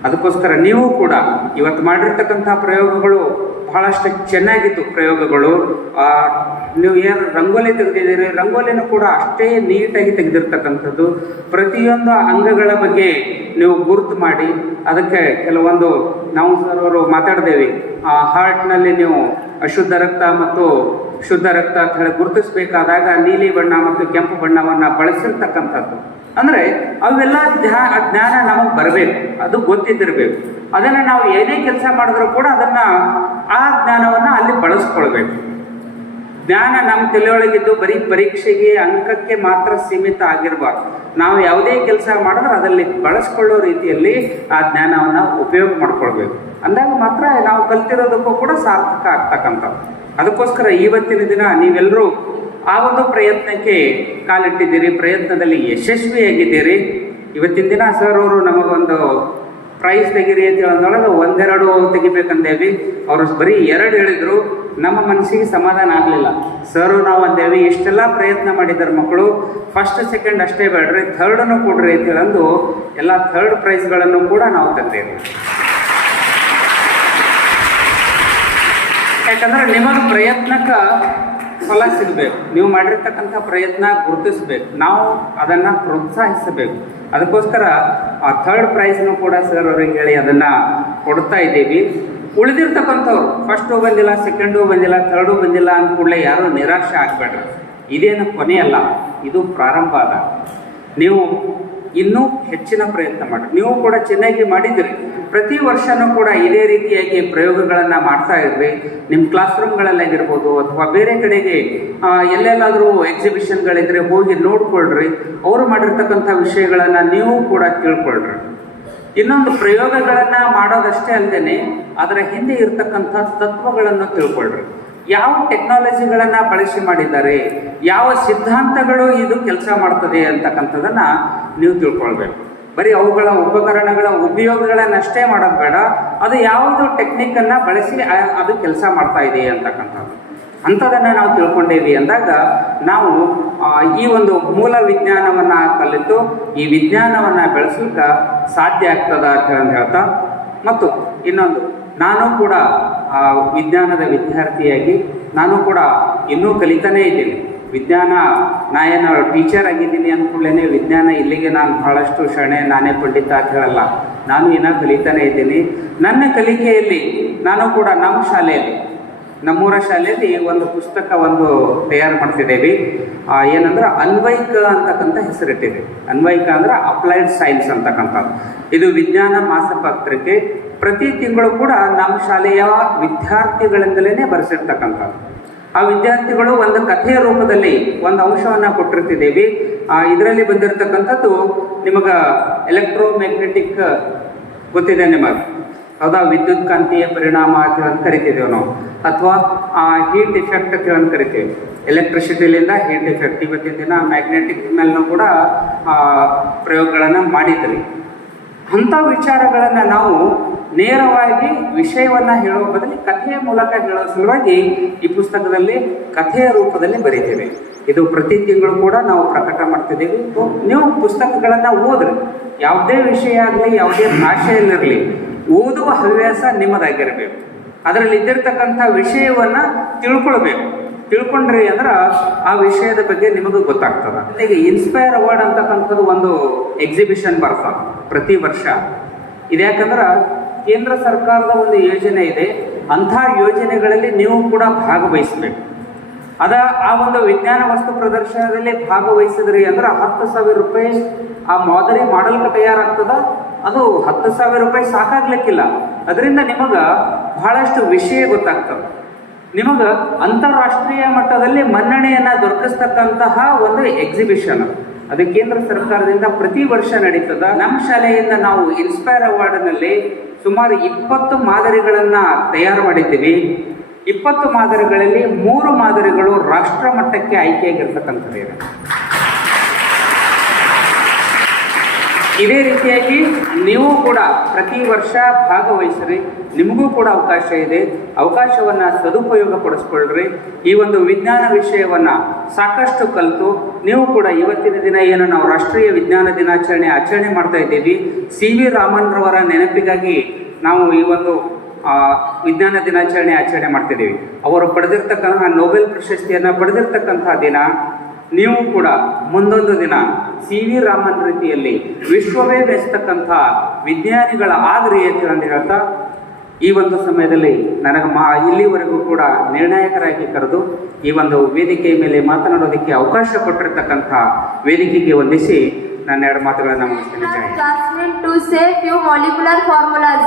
ಅದಕ್ಕೋಸ್ಕರ ನೀವು ಕೂಡ ಇವತ್ತು ಮಾಡಿರ್ತಕ್ಕಂಥ ಪ್ರಯೋಗಗಳು ಬಹಳಷ್ಟು ಚೆನ್ನಾಗಿತ್ತು. ಪ್ರಯೋಗಗಳು ನೀವು ಏನು ರಂಗೋಲಿ ತೆಗೆದಿದ್ದೀರಿ, ರಂಗೋಲಿನೂ ಕೂಡ ಅಷ್ಟೇ ನೀಟಾಗಿ ತೆಗೆದಿರ್ತಕ್ಕಂಥದ್ದು. ಪ್ರತಿಯೊಂದು ಅಂಗಗಳ ಬಗ್ಗೆ ನೀವು ಗುರುತು ಮಾಡಿ ಅದಕ್ಕೆ ಕೆಲವೊಂದು ನಾವು ಸರ್ ಅವರು ಮಾತಾಡ್ದೇವೆ, ಹಾರ್ಟ್ನಲ್ಲಿ ನೀವು ಅಶುದ್ಧ ರಕ್ತ ಮತ್ತು ಶುದ್ಧ ರಕ್ತ ಅಂತ ಹೇಳಿ ಗುರುತಿಸಬೇಕಾದಾಗ ನೀಲಿ ಬಣ್ಣ ಮತ್ತು ಕೆಂಪು ಬಣ್ಣವನ್ನು ಬಳಸಿರ್ತಕ್ಕಂಥದ್ದು. ಅಂದರೆ ಅವೆಲ್ಲ ಜ್ಞಾನ ನಮಗೆ ಬರಬೇಕು, ಅದು ಗೊತ್ತಿದ್ದಿರಬೇಕು. ಅದನ್ನು ನಾವು ಏನೇ ಕೆಲಸ ಮಾಡಿದ್ರೂ ಕೂಡ ಅದನ್ನು ಆ ಜ್ಞಾನವನ್ನು ಅಲ್ಲಿ ಬಳಸ್ಕೊಳ್ಬೇಕು. ಜ್ಞಾನ ನಮ್ಮ ತಲೆಯೊಳಗಿದ್ದು ಬರೀ ಪರೀಕ್ಷೆಗೆ ಅಂಕಕ್ಕೆ ಮಾತ್ರ ಸೀಮಿತ ಆಗಿರಬಾರ್ದು. ನಾವು ಯಾವುದೇ ಕೆಲಸ ಮಾಡಿದ್ರೆ ಅದರಲ್ಲಿ ಬಳಸ್ಕೊಳ್ಳೋ ರೀತಿಯಲ್ಲಿ ಆ ಜ್ಞಾನವನ್ನು ಉಪಯೋಗ ಮಾಡ್ಕೊಳ್ಬೇಕು. ಅಂದಾಗ ಮಾತ್ರ ನಾವು ಕಲ್ತಿರೋದಕ್ಕೂ ಕೂಡ ಸಾರ್ಥಕ ಆಗ್ತಕ್ಕಂಥದ್ದು. ಅದಕ್ಕೋಸ್ಕರ ಇವತ್ತಿನ ದಿನ ನೀವೆಲ್ಲರೂ ಆ ಒಂದು ಪ್ರಯತ್ನಕ್ಕೆ ಕಾಲಿಟ್ಟಿದ್ದೀರಿ, ಪ್ರಯತ್ನದಲ್ಲಿ ಯಶಸ್ವಿಯಾಗಿದ್ದೀರಿ. ಇವತ್ತಿನ ದಿನ ಸರ್ ಅವರು ನಮಗೊಂದು ಪ್ರೈಸ್ ತೆಗೀರಿ ಅಂತ ಹೇಳೋದ್ರೊಳಗೆ 1-2 ತೆಗಿಬೇಕಂದೇವಿ. ಅವರು ಬರೀ 2 ಹೇಳಿದರು. ನಮ್ಮ ಮನಸ್ಸಿಗೆ ಸಮಾಧಾನ ಆಗಲಿಲ್ಲ. ಸರು ನಾವು ಅಂದೇವಿ ಇಷ್ಟೆಲ್ಲ ಪ್ರಯತ್ನ ಮಾಡಿದ್ದಾರೆ ಮಕ್ಕಳು, ಫಸ್ಟ್ ಸೆಕೆಂಡ್ ಅಷ್ಟೇ ಬೇಡ್ರಿ, ಥರ್ಡನ್ನು ಕೊಡ್ರಿ ಅಂತ ಹೇಳಂದು ಎಲ್ಲ 3rd ಪ್ರೈಸ್ಗಳನ್ನು ಕೂಡ ನಾವು ತಂದೇವಿ. ಯಾಕಂದ್ರೆ ನಿಮಗೆ ಪ್ರಯತ್ನಕ್ಕೆ ಫಲ ಸಿಗಬೇಕು. ನೀವು ಮಾಡಿರ್ತಕ್ಕಂಥ ಪ್ರಯತ್ನ ಗುರುತಿಸ್ಬೇಕು, ನಾವು ಅದನ್ನು ಪ್ರೋತ್ಸಾಹಿಸಬೇಕು. ಅದಕ್ಕೋಸ್ಕರ ಆ 3rd ಪ್ರೈಸ್ನು ಕೂಡ ಸರ್ ಅವ್ರಿಗೆ ಹೇಳಿ ಅದನ್ನು ಕೊಡ್ತಾ ಇದ್ದೀವಿ. ಉಳಿದಿರ್ತಕ್ಕಂಥವ್ರು ಫಸ್ಟು ಬಂದಿಲ್ಲ, ಸೆಕೆಂಡು ಬಂದಿಲ್ಲ, 3ರ್ಡು ಬಂದಿಲ್ಲ ಅಂದ ಕೂಡಲೇ ಯಾರೂ ನಿರಾಶೆ ಆಗಬೇಡ್ರಿ. ಇದೇನು ಕೊನೆಯಲ್ಲ, ಇದು ಪ್ರಾರಂಭ ಅದ. ನೀವು ಇನ್ನೂ ಹೆಚ್ಚಿನ ಪ್ರಯತ್ನ ಮಾಡಿ. ನೀವು ಕೂಡ ಚೆನ್ನಾಗಿ ಮಾಡಿದಿರಿ. ಪ್ರತಿ ವರ್ಷವೂ ಕೂಡ ಇದೇ ರೀತಿಯಾಗಿ ಪ್ರಯೋಗಗಳನ್ನು ಮಾಡ್ತಾ ಇರ್ರಿ. ನಿಮ್ಮ ಕ್ಲಾಸ್ ರೂಮ್ಗಳಲ್ಲಾಗಿರ್ಬೋದು ಅಥವಾ ಬೇರೆ ಕಡೆಗೆ ಎಲ್ಲೆಲ್ಲಾದರೂ ಎಕ್ಸಿಬಿಷನ್ಗಳಿದ್ರೆ ಹೋಗಿ ನೋಡ್ಕೊಳ್ರಿ. ಅವರು ಮಾಡಿರ್ತಕ್ಕಂಥ ವಿಷಯಗಳನ್ನು ನೀವು ಕೂಡ ತಿಳ್ಕೊಳ್ರಿ. ಇನ್ನೊಂದು ಪ್ರಯೋಗಗಳನ್ನು ಮಾಡೋದಷ್ಟೇ ಅಲ್ಲದೆ ಅದರ ಹಿಂದೆ ಇರತಕ್ಕಂಥ ತತ್ವಗಳನ್ನು ತಿಳ್ಕೊಳ್ರಿ. ಯಾವ ಟೆಕ್ನಾಲಜಿಗಳನ್ನು ಬಳಸಿ ಮಾಡಿದ್ದಾರೆ, ಯಾವ ಸಿದ್ಧಾಂತಗಳು ಇದು ಕೆಲಸ ಮಾಡ್ತದೆ ಅಂತಕ್ಕಂಥದ್ದನ್ನು ನೀವು ತಿಳ್ಕೊಳ್ಬೇಕು. ಬರೀ ಅವುಗಳ ಉಪಕರಣಗಳ ಉಪಯೋಗಗಳನ್ನಷ್ಟೇ ಮಾಡೋದು ಬೇಡ, ಅದು ಯಾವುದು ಟೆಕ್ನಿಕ್ಕನ್ನು ಬಳಸಿ ಅದು ಕೆಲಸ ಮಾಡ್ತಾ ಇದೆ ಅಂತಕ್ಕಂಥದ್ದು ಅಂಥದನ್ನು ನಾವು ತಿಳ್ಕೊಂಡೇವಿ ಅಂದಾಗ ನಾವು ಈ ಒಂದು ಮೂಲ ವಿಜ್ಞಾನವನ್ನು ಕಲಿತು ಈ ವಿಜ್ಞಾನವನ್ನು ಬೆಳೆಸಲಿಕ್ಕೆ ಸಾಧ್ಯ ಆಗ್ತದ ಅಂತ ಹೇಳ್ತಾ, ಮತ್ತು ಇನ್ನೊಂದು, ನಾನು ಕೂಡ ವಿಜ್ಞಾನದ ವಿದ್ಯಾರ್ಥಿಯಾಗಿ ನಾನು ಕೂಡ ಇನ್ನೂ ಕಲಿತಾನೇ ಇದ್ದೀನಿ. ವಿಜ್ಞಾನ ನಾನು ಟೀಚರ್ ಆಗಿದ್ದೀನಿ ಅಂದ್ಕೊಳ್ಳೇ ವಿಜ್ಞಾನ ಇಲ್ಲಿಗೆ ನಾನು ಬಹಳಷ್ಟು ಶಣೆ ನಾನೇ ಪಂಡಿತ ಅಂತ ಹೇಳಲ್ಲ. ನಾನು ಇನ್ನೂ ಕಲಿತಾನೇ ಇದ್ದೀನಿ. ನನ್ನ ಕಲಿಕೆಯಲ್ಲಿ ನಾನು ಕೂಡ ನಮ್ಮ ಶಾಲೆಯಲ್ಲಿ, ನಮ್ಮೂರ ಶಾಲೆಯಲ್ಲಿ ಒಂದು ಪುಸ್ತಕ ತಯಾರು ಮಾಡ್ತಿದ್ದೇವೆ. ಏನಂದ್ರೆ ಅನ್ವಯಿಕ ಅಂತಕ್ಕಂಥ ಹೆಸರಿಟ್ಟಿದೆ. ಅನ್ವಯಿಕ ಅಂದ್ರೆ ಅಪ್ಲೈಡ್ ಸೈನ್ಸ್ ಅಂತಕ್ಕಂಥದ್ದು. ಇದು ವಿಜ್ಞಾನ ಮಾಸಪತ್ರಿಕೆ. ಪ್ರತಿ ತಿಂಗಳು ಕೂಡ ನಮ್ಮ ಶಾಲೆಯ ವಿದ್ಯಾರ್ಥಿಗಳಿಂದಲೇ ಬರೆಸಿರ್ತಕ್ಕಂಥದ್ದು. ಆ ವಿದ್ಯಾರ್ಥಿಗಳು ಒಂದು ಕಥೆಯ ರೂಪದಲ್ಲಿ ಒಂದು ಅಂಶವನ್ನು ಕೊಟ್ಟಿರ್ತಿದ್ದೇವೆ. ಇದರಲ್ಲಿ ಬಂದಿರತಕ್ಕಂಥದ್ದು ನಿಮಗೆ ಎಲೆಕ್ಟ್ರೋಮ್ಯಾಗ್ನೆಟಿಕ್ ಗೊತ್ತಿದೆ ನಿಮಗೆ, ಹೌದಾ? ವಿದ್ಯುತ್ ಕಾಂತೀಯ ಪರಿಣಾಮ ಅಂತ ಕರಿತಿದ್ದೇವೆ ನಾವು, ಅಥವಾ ಹೀಟ್ ಇಫೆಕ್ಟ್ ಅಂತ ಕರಿತೀವಿ. ಎಲೆಕ್ಟ್ರಿಸಿಟಿಲಿಂದ ಹೀಟ್ ಇಫೆಕ್ಟ್. ಇವತ್ತಿನ ದಿನ ಮ್ಯಾಗ್ನೆಟಿಕ್ ಮೇಲೂ ಕೂಡ ಪ್ರಯೋಗಗಳನ್ನು ಮಾಡಿದ್ರಿ. ಅಂಥ ವಿಚಾರಗಳನ್ನು ನಾವು ನೇರವಾಗಿ ವಿಷಯವನ್ನು ಹೇಳುವ ಬದಲು ಕಥೆಯ ಮೂಲಕ ಹೇಳೋ ಸಲುವಾಗಿ ಈ ಪುಸ್ತಕದಲ್ಲಿ ಕಥೆಯ ರೂಪದಲ್ಲಿ ಬರೀತೇವೆ. ಇದು ಪ್ರತಿ ತಿಂಗಳು ಕೂಡ ನಾವು ಪ್ರಕಟ ಮಾಡ್ತಿದ್ದೀವಿ. ನೀವು ಪುಸ್ತಕಗಳನ್ನು ಓದ್ರಿ. ಯಾವುದೇ ವಿಷಯ ಆಗಲಿ, ಯಾವುದೇ ಭಾಷೆಯಲ್ಲಿರಲಿ, ಓದುವ ಹವ್ಯಾಸ ನಿಮ್ಮದಾಗಿರಬೇಕು. ಅದರಲ್ಲಿ ಇದ್ದಿರ್ತಕ್ಕಂಥ ವಿಷಯವನ್ನು ತಿಳ್ಕೊಂಡ್ರಿ ಅಂದ್ರೆ ಆ ವಿಷಯದ ಬಗ್ಗೆ ನಿಮಗೂ ಗೊತ್ತಾಗ್ತದೆ. ಈಗ ಇನ್ಸ್ಪೈರ್ ಅವಾರ್ಡ್ ಅಂತಕ್ಕಂಥದ್ದು ಒಂದು ಎಕ್ಸಿಬಿಷನ್ ಬರ್ತದೆ ಪ್ರತಿ ವರ್ಷ. ಇದ್ಯಾಕಂದ್ರೆ ಕೇಂದ್ರ ಸರ್ಕಾರದ ಒಂದು ಯೋಜನೆ ಇದೆ. ಅಂಥ ಯೋಜನೆಗಳಲ್ಲಿ ನೀವು ಕೂಡ ಭಾಗವಹಿಸಬೇಕು. ಆ ಒಂದು ವಿಜ್ಞಾನ ವಸ್ತು ಪ್ರದರ್ಶನದಲ್ಲಿ ಭಾಗವಹಿಸಿದ್ರಿ ಅಂದ್ರೆ 10,000 ರೂಪಾಯಿ ಆ ಮಾದರಿ ಮಾಡಲ್ಗೆ ತಯಾರಾಗ್ತದ. ಅದು 10,000 ರೂಪಾಯಿ ಸಾಕಾಗ್ಲಿಕ್ಕಿಲ್ಲ. ಅದರಿಂದ ನಿಮಗೆ ಬಹಳಷ್ಟು ವಿಷಯ ಗೊತ್ತಾಗ್ತದೆ. ನಿಮಗೆ ಅಂತಾರಾಷ್ಟ್ರೀಯ ಮಟ್ಟದಲ್ಲಿ ಮನ್ನಣೆಯನ್ನು ದೊರಕಿಸ್ತಕ್ಕಂತಹ ಒಂದು ಎಕ್ಸಿಬಿಷನ್ ಅದು ಕೇಂದ್ರ ಸರ್ಕಾರದಿಂದ ಪ್ರತಿ ವರ್ಷ ನಡೀತದ. ನಮ್ಮ ಶಾಲೆಯಿಂದ ನಾವು ಇನ್ಸ್ಪೈರ್ ಅವಾರ್ಡ್ನಲ್ಲಿ ಸುಮಾರು 20 ಮಾದರಿಗಳನ್ನು ತಯಾರು ಮಾಡಿದ್ದೀವಿ. 20 ಮಾದರಿಗಳಲ್ಲಿ 3 ಮಾದರಿಗಳು ರಾಷ್ಟ್ರ ಮಟ್ಟಕ್ಕೆ ಆಯ್ಕೆಯಾಗಿರ್ತಕ್ಕಂಥದ್ದು ಇದೆ. ಇದೇ ರೀತಿಯಾಗಿ ನೀವು ಕೂಡ ಪ್ರತಿ ವರ್ಷ ಭಾಗವಹಿಸ್ರಿ. ನಿಮಗೂ ಕೂಡ ಅವಕಾಶ ಇದೆ. ಅವಕಾಶವನ್ನು ಸದುಪಯೋಗ ಪಡಿಸ್ಕೊಳ್ರಿ. ಈ ಒಂದು ವಿಜ್ಞಾನ ವಿಷಯವನ್ನು ಸಾಕಷ್ಟು ಕಲಿತು ನೀವು ಕೂಡ ಇವತ್ತಿನ ದಿನ ಏನು ನಾವು ರಾಷ್ಟ್ರೀಯ ವಿಜ್ಞಾನ ದಿನಾಚರಣೆ ಆಚರಣೆ ಮಾಡ್ತಾ ಇದ್ದೀವಿ, CV ರಾಮನ್ ರವರ ನೆನಪಿಗಾಗಿ ನಾವು ಈ ಒಂದು ವಿಜ್ಞಾನ ದಿನಾಚರಣೆ ಆಚರಣೆ ಮಾಡ್ತಿದ್ದೀವಿ. ಅವರು ಪಡೆದಿರ್ತಕ್ಕಂಥ ನೊಬೆಲ್ ಪ್ರಶಸ್ತಿಯನ್ನು ಪಡೆದಿರ್ತಕ್ಕಂಥ ದಿನ. ನೀವು ಕೂಡ ಮುಂದೊಂದು ದಿನ CV ರಾಮನ್ ರೀತಿಯಲ್ಲಿ ವಿಶ್ವವೇ ಮೆಚ್ಚತಕ್ಕಂಥ ವಿಜ್ಞಾನಿಗಳ ಆಗ್ರಿ ಅಂತ ಹೇಳ್ತಾ, ಈ ಒಂದು ಸಮಯದಲ್ಲಿ ನನಗೆ ಇಲ್ಲಿವರೆಗೂ ಕೂಡ ನಿರ್ಣಾಯಕರಾಗಿ ಕರೆದು ಈ ಒಂದು ವೇದಿಕೆಯ ಮೇಲೆ ಮಾತನಾಡೋದಕ್ಕೆ ಅವಕಾಶ ಕೊಟ್ಟಿರ್ತಕ್ಕಂಥ ವೇದಿಕೆಗೆ ವಂದಿಸಿ ನನ್ನ 2 ಮಾತುಗಳನ್ನು ಮುಗಿಸ್ತೇನೆ. Classmate to say few molecular formulas.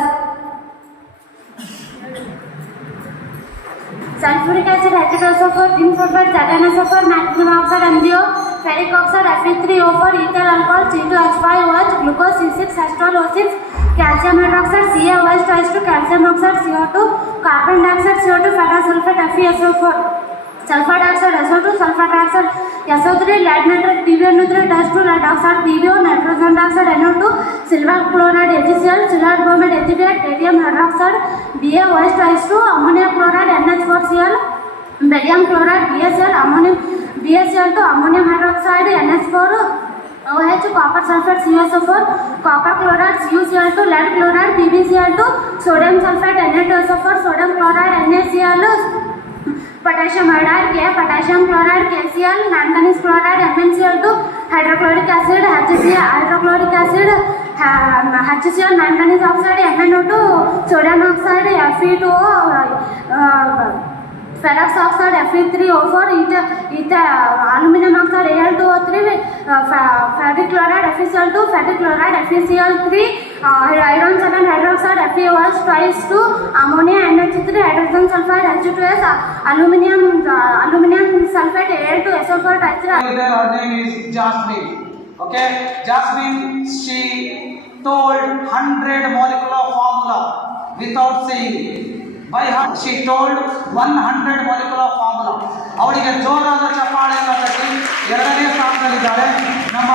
Sulfuric acid, H2SO4, zinc sulfide, Zataranosopher, magnesium oxide, MgO, ferric oxide, Fe3O4, ethyl alcohol, C2H5OH, glucose, C6H12O6, calcium hydroxide, CaOH2H2, calcium oxide, CO2, carbon dioxide, CO2, ferrous sulfate, FeSO4, sulfur dioxide, SO2, sulfur dioxide, SO3, lead nitrate, PbN3, H2, lead oxide, PbO, nitrogen dioxide, NO2, silver chloride, HCl, silver bromide, acetate, radium hydroxide, BaOH2H2, ammonium chloride, NH4Cl, barium chloride, BaCl, BaCl2, ammonium hydroxide, NH4, OH, copper sulfate, CuSO4, copper chloride, CuCl2, lead chloride, PbCl2, sodium sulfate, Na2SO4, sodium chloride, NaCl, potassium iodide, potassium chloride, KCl, manganese chloride, MnCl2, hydrochloric acid, HCl, hydrochloric acid, HCl, manganese oxide, MnO2, sodium oxide, Fe2O, ferrous oxide Fe3O4, aluminum oxide Al2O3, ferric chloride FeCl2, ferric chloride FeCl3, iron 7 hydroxide FeOH twice 2, ammonia NH3, hydrogen sulfide H2S, aluminum sulfate Al2SO4 Her name is Jasmine. Okay, Jasmine, she told 100 molecular formula without saying. By heart, she told 100 molecular formula. ಅವಳಿಗೆ ಜೋರಾದ ಚಪ್ಪಾಳೆಯನ್ನು ತಟ್ಟಿ 2ನೇ ಸ್ಥಾನದಲ್ಲಿದ್ದಾಳೆ. ನಮ್ಮ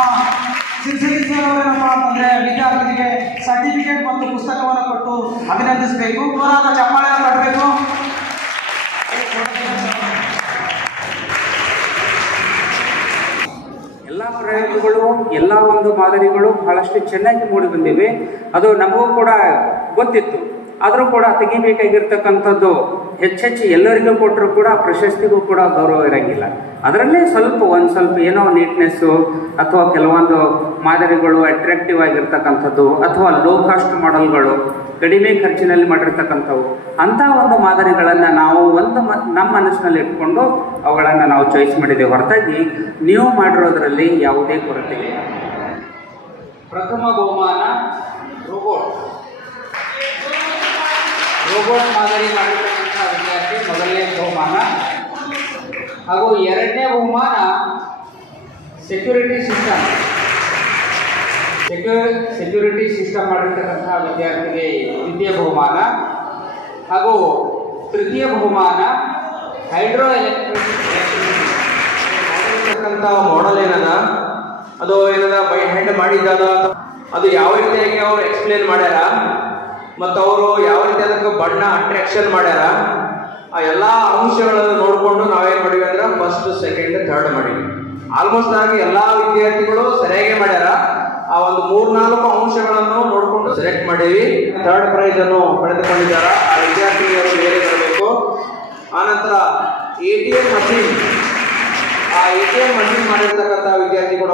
ಸಿರಿಸಿರಿ sir ಅವರೇನಪ್ಪ ಅಂತಂದ್ರೆ ವಿದ್ಯಾರ್ಥಿಗಳಿಗೆ certificate ಮತ್ತು ಪುಸ್ತಕವನ್ನು ಕೊಟ್ಟು ಅಭಿನಂದಿಸಬೇಕು. ಜೋರಾದ ಚಪ್ಪಾಳೆಯನ್ನು ತಟ್ಟಬೇಕು. ಎಲ್ಲ ಪ್ರಯೋಗಗಳು, ಎಲ್ಲ ಒಂದು ಮಾದರಿಗಳು ಬಹಳಷ್ಟು ಚೆನ್ನಾಗಿ ಮೂಡಿ ಬಂದಿವೆ. ಅದು ನಮಗೂ ಕೂಡ ಗೊತ್ತಿತ್ತು. ಆದರೂ ಕೂಡ ತೆಗಿಬೇಕಾಗಿರ್ತಕ್ಕಂಥದ್ದು ಹೆಚ್ಚೆಚ್ಚು ಎಲ್ಲರಿಗೂ ಕೊಟ್ಟರು ಕೂಡ ಪ್ರಶಸ್ತಿಗೂ ಕೂಡ ಗೌರವ ಇರೋಂಗಿಲ್ಲ. ಅದರಲ್ಲೇ ಒಂದು ಸ್ವಲ್ಪ ಏನೋ ನೀಟ್ನೆಸ್ಸು ಅಥವಾ ಕೆಲವೊಂದು ಮಾದರಿಗಳು ಅಟ್ರಾಕ್ಟಿವ್ ಆಗಿರ್ತಕ್ಕಂಥದ್ದು ಅಥವಾ ಲೋ ಕಾಸ್ಟ್ ಮಾಡೆಲ್ಗಳು ಕಡಿಮೆ ಖರ್ಚಿನಲ್ಲಿ ಮಾಡಿರ್ತಕ್ಕಂಥವು ಅಂಥ ಒಂದು ಮಾದರಿಗಳನ್ನು ನಾವು ನಮ್ಮ ಮನಸ್ಸಿನಲ್ಲಿ ಇಟ್ಕೊಂಡು ಅವುಗಳನ್ನು ನಾವು ಚಾಯ್ಸ್ ಮಾಡಿದ್ದೇವೆ ಹೊರತಾಗಿ ನೀವು ಮಾಡಿರೋದ್ರಲ್ಲಿ ಯಾವುದೇ ಕೊರತೆ ಇಲ್ಲ. ಪ್ರಥಮ ಬಹುಮಾನ ರೋಬೋಟ್ ಮಾದರಿ ಮಾಡಿರ್ತಕ್ಕಂಥ ವಿದ್ಯಾರ್ಥಿ ಮೊದಲನೇ ಬಹುಮಾನ, ಹಾಗೂ 2ನೇ ಬಹುಮಾನ ಸೆಕ್ಯೂರಿಟಿ ಸಿಸ್ಟಮ್ ಮಾಡಿರ್ತಕ್ಕಂಥ ವಿದ್ಯಾರ್ಥಿಗೆ ದ್ವಿತೀಯ ಬಹುಮಾನ, ಹಾಗೂ ತೃತೀಯ ಬಹುಮಾನ ಹೈಡ್ರೋ ಎಲೆಕ್ಟ್ರಿಕ್ ಮಾಡೆಲ್ ಏನದ ಅದು ಏನದ ಬೈ ಹ್ಯಾಂಡ್ ಮಾಡಿದ್ದಾನ, ಅದು ಯಾವ ರೀತಿಯಾಗಿ ಅವ್ರು ಎಕ್ಸ್ಪ್ಲೇನ್ ಮಾಡ್ಯಾರ ಮತ್ತು ಅವರು ಯಾವ ರೀತಿ ಅದಕ್ಕೆ ಬಣ್ಣ ಅಟ್ರಾಕ್ಷನ್ ಮಾಡ್ಯಾರ, ಆ ಎಲ್ಲ ಅಂಶಗಳನ್ನು ನೋಡಿಕೊಂಡು ನಾವೇನು ಮಾಡಿವಿ ಅಂದ್ರೆ ಫಸ್ಟ್, ಸೆಕೆಂಡ್, ಥರ್ಡ್ ಮಾಡಿವಿ. ಆಲ್ಮೋಸ್ಟ್ ಆಗಿ ಎಲ್ಲ ವಿದ್ಯಾರ್ಥಿಗಳು ಸರಿಯಾಗಿ ಮಾಡ್ಯಾರ. ಆ ಒಂದು 3-4 ಅಂಶಗಳನ್ನು ನೋಡಿಕೊಂಡು ಸೆಲೆಕ್ಟ್ ಮಾಡೀವಿ. ಥರ್ಡ್ ಪ್ರೈಸ್ ಅನ್ನು ಪಡೆದುಕೊಂಡಿದ್ದಾರ. ಆ ವಿದ್ಯಾರ್ಥಿಗಳು ಬೇರೆ ಬರಬೇಕು. ಆನಂತರ ATM ಮಷೀನ್, ಆ ATM ಮಷೀನ್ ಮಾಡಿರ್ತಕ್ಕಂಥ ವಿದ್ಯಾರ್ಥಿ ಕೂಡ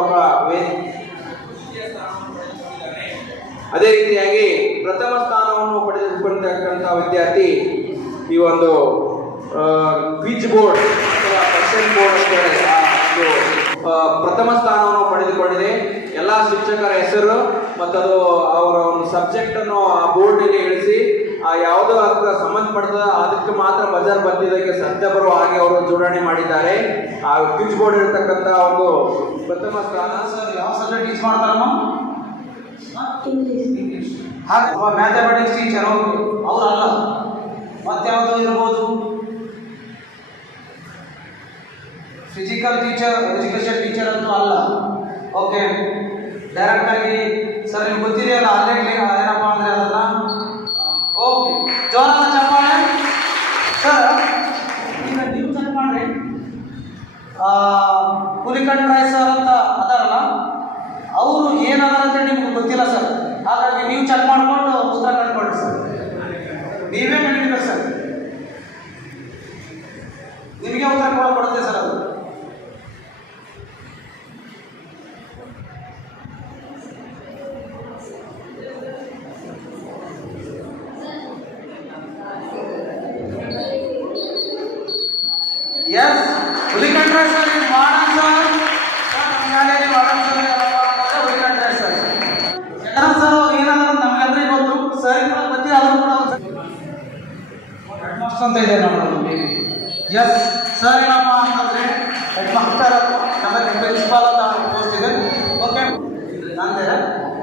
ಅದೇ ರೀತಿಯಾಗಿ ಪ್ರಥಮ ಸ್ಥಾನವನ್ನು ಪಡೆದುಕೊಂಡಿರ್ತಕ್ಕಂಥ ವಿದ್ಯಾರ್ಥಿ ಈ ಒಂದು ಕ್ವಿಜ್ ಬೋರ್ಡ್ ಅಥವಾ ಪರ್ಸೆಂಟ್ ಬೋರ್ಡ್ ಅಂತ ಹೇಳಿ ಪ್ರಥಮ ಸ್ಥಾನವನ್ನು ಪಡೆದುಕೊಂಡಿದೆ. ಎಲ್ಲ ಶಿಕ್ಷಕರ ಹೆಸರು ಮತ್ತು ಅದು ಅವರ ಒಂದು ಸಬ್ಜೆಕ್ಟನ್ನು ಆ ಬೋರ್ಡಿಗೆ ಇಳಿಸಿ ಯಾವುದೋ ಅದಕ್ಕೆ ಸಂಬಂಧಪಟ್ಟದ ಅದಕ್ಕೆ ಮಾತ್ರ ಬಜಾರ್ ಬಂದಿದ್ದಕ್ಕೆ ಸದ್ಯ ಬರುವ ಹಾಗೆ ಅವರು ಜೋಡಣೆ ಮಾಡಿದ್ದಾರೆ. ಆ ಕ್ವಿಜ್ ಬೋರ್ಡ್ ಇರತಕ್ಕಂಥ ಒಂದು ಪ್ರಥಮ ಸ್ಥಾನ. ಸರ್ ಯಾವ ಸಬ್ಜೆಕ್ಟ್ ಟೀಚ್ ಮಾಡ್ತಾರಮ್ಮ? ಹಾಗೆ ಮ್ಯಾಥಮೆಟಿಕ್ಸ್ ಟೀಚರ್ ಅವರಲ್ಲ, ಮತ್ಯಾವುದು ಇರ್ಬೋದು? ಫಿಸಿಕಲ್ ಟೀಚರ್, ಎಜುಕೇಷನ್ ಟೀಚರ್ ಅಂತೂ ಅಲ್ಲ. ಓಕೆ, ಡೈರೆಕ್ಟಾಗಿ ಸರ್ ನಿಮ್ಗೆ ಗೊತ್ತಿದೆಯಲ್ಲ ಆಲ್ರೆಡಿ ಏನಪ್ಪ ಅಂದರೆ ಅದನ್ನು. ಓಕೆ, ಜೋರಾದ ಚಪ್ಪಾಳೆ ಸರ್. ಈಗ ನೀವು ಚೆಕ್ ಮಾಡ್ರಿ, ಹುಲಿಕಂಡ್ ರಾಯ್ ಸರ್ ಅಂತ ಅದಾರಲ್ಲ, ಅವರು ಏನದಾರ ಅಂತ ನಿಮ್ಗೆ ಗೊತ್ತಿಲ್ಲ ಸರ್. ಹಾಗಾಗಿ ನೀವು ಚೆಕ್ ಮಾಡಿಕೊಂಡು ಉತ್ತರ ಕಂಡುಕೊಳ್ಳಿ ಸರ್. ನೀವೇ ಕಂಡಿದ್ದೀರ ಸರ್, ನಿಮಗೆ ಉತ್ತರ ಕೊಡುತ್ತೆ ಸರ್ ಅದು. ಎಸ್, ಹುಲಿಕಂಡ್ ರಾಯ್ ಸರ್ ಇಸ್ ಮಾಡನ್ sir. Hulikand Rai sir sir ಏನಾದ್ರು ನಮಗೆಲ್ಲರಿಗೂ ಗೊತ್ತು, ಸರ್ ಕೂಡ ಗೊತ್ತಿಲ್ಲ, ಆದರೂ ಕೂಡ ಹೆಡ್ ಮಾಸ್ಟರ್ ಅಂತ ಇದೆ ನೋಡಿ. ಎಸ್ ಸರ್, ಏನಪ್ಪ ಅಂತಂದರೆ ಹೆಡ್ ಮಾಸ್ಟರ್ ನಮಗೆ ಪ್ರಿನ್ಸಿಪಾಲ್ ಅಂತ ಪೋಸ್ಟ್ ಇದೆ. ಓಕೆ, ನಂದೇ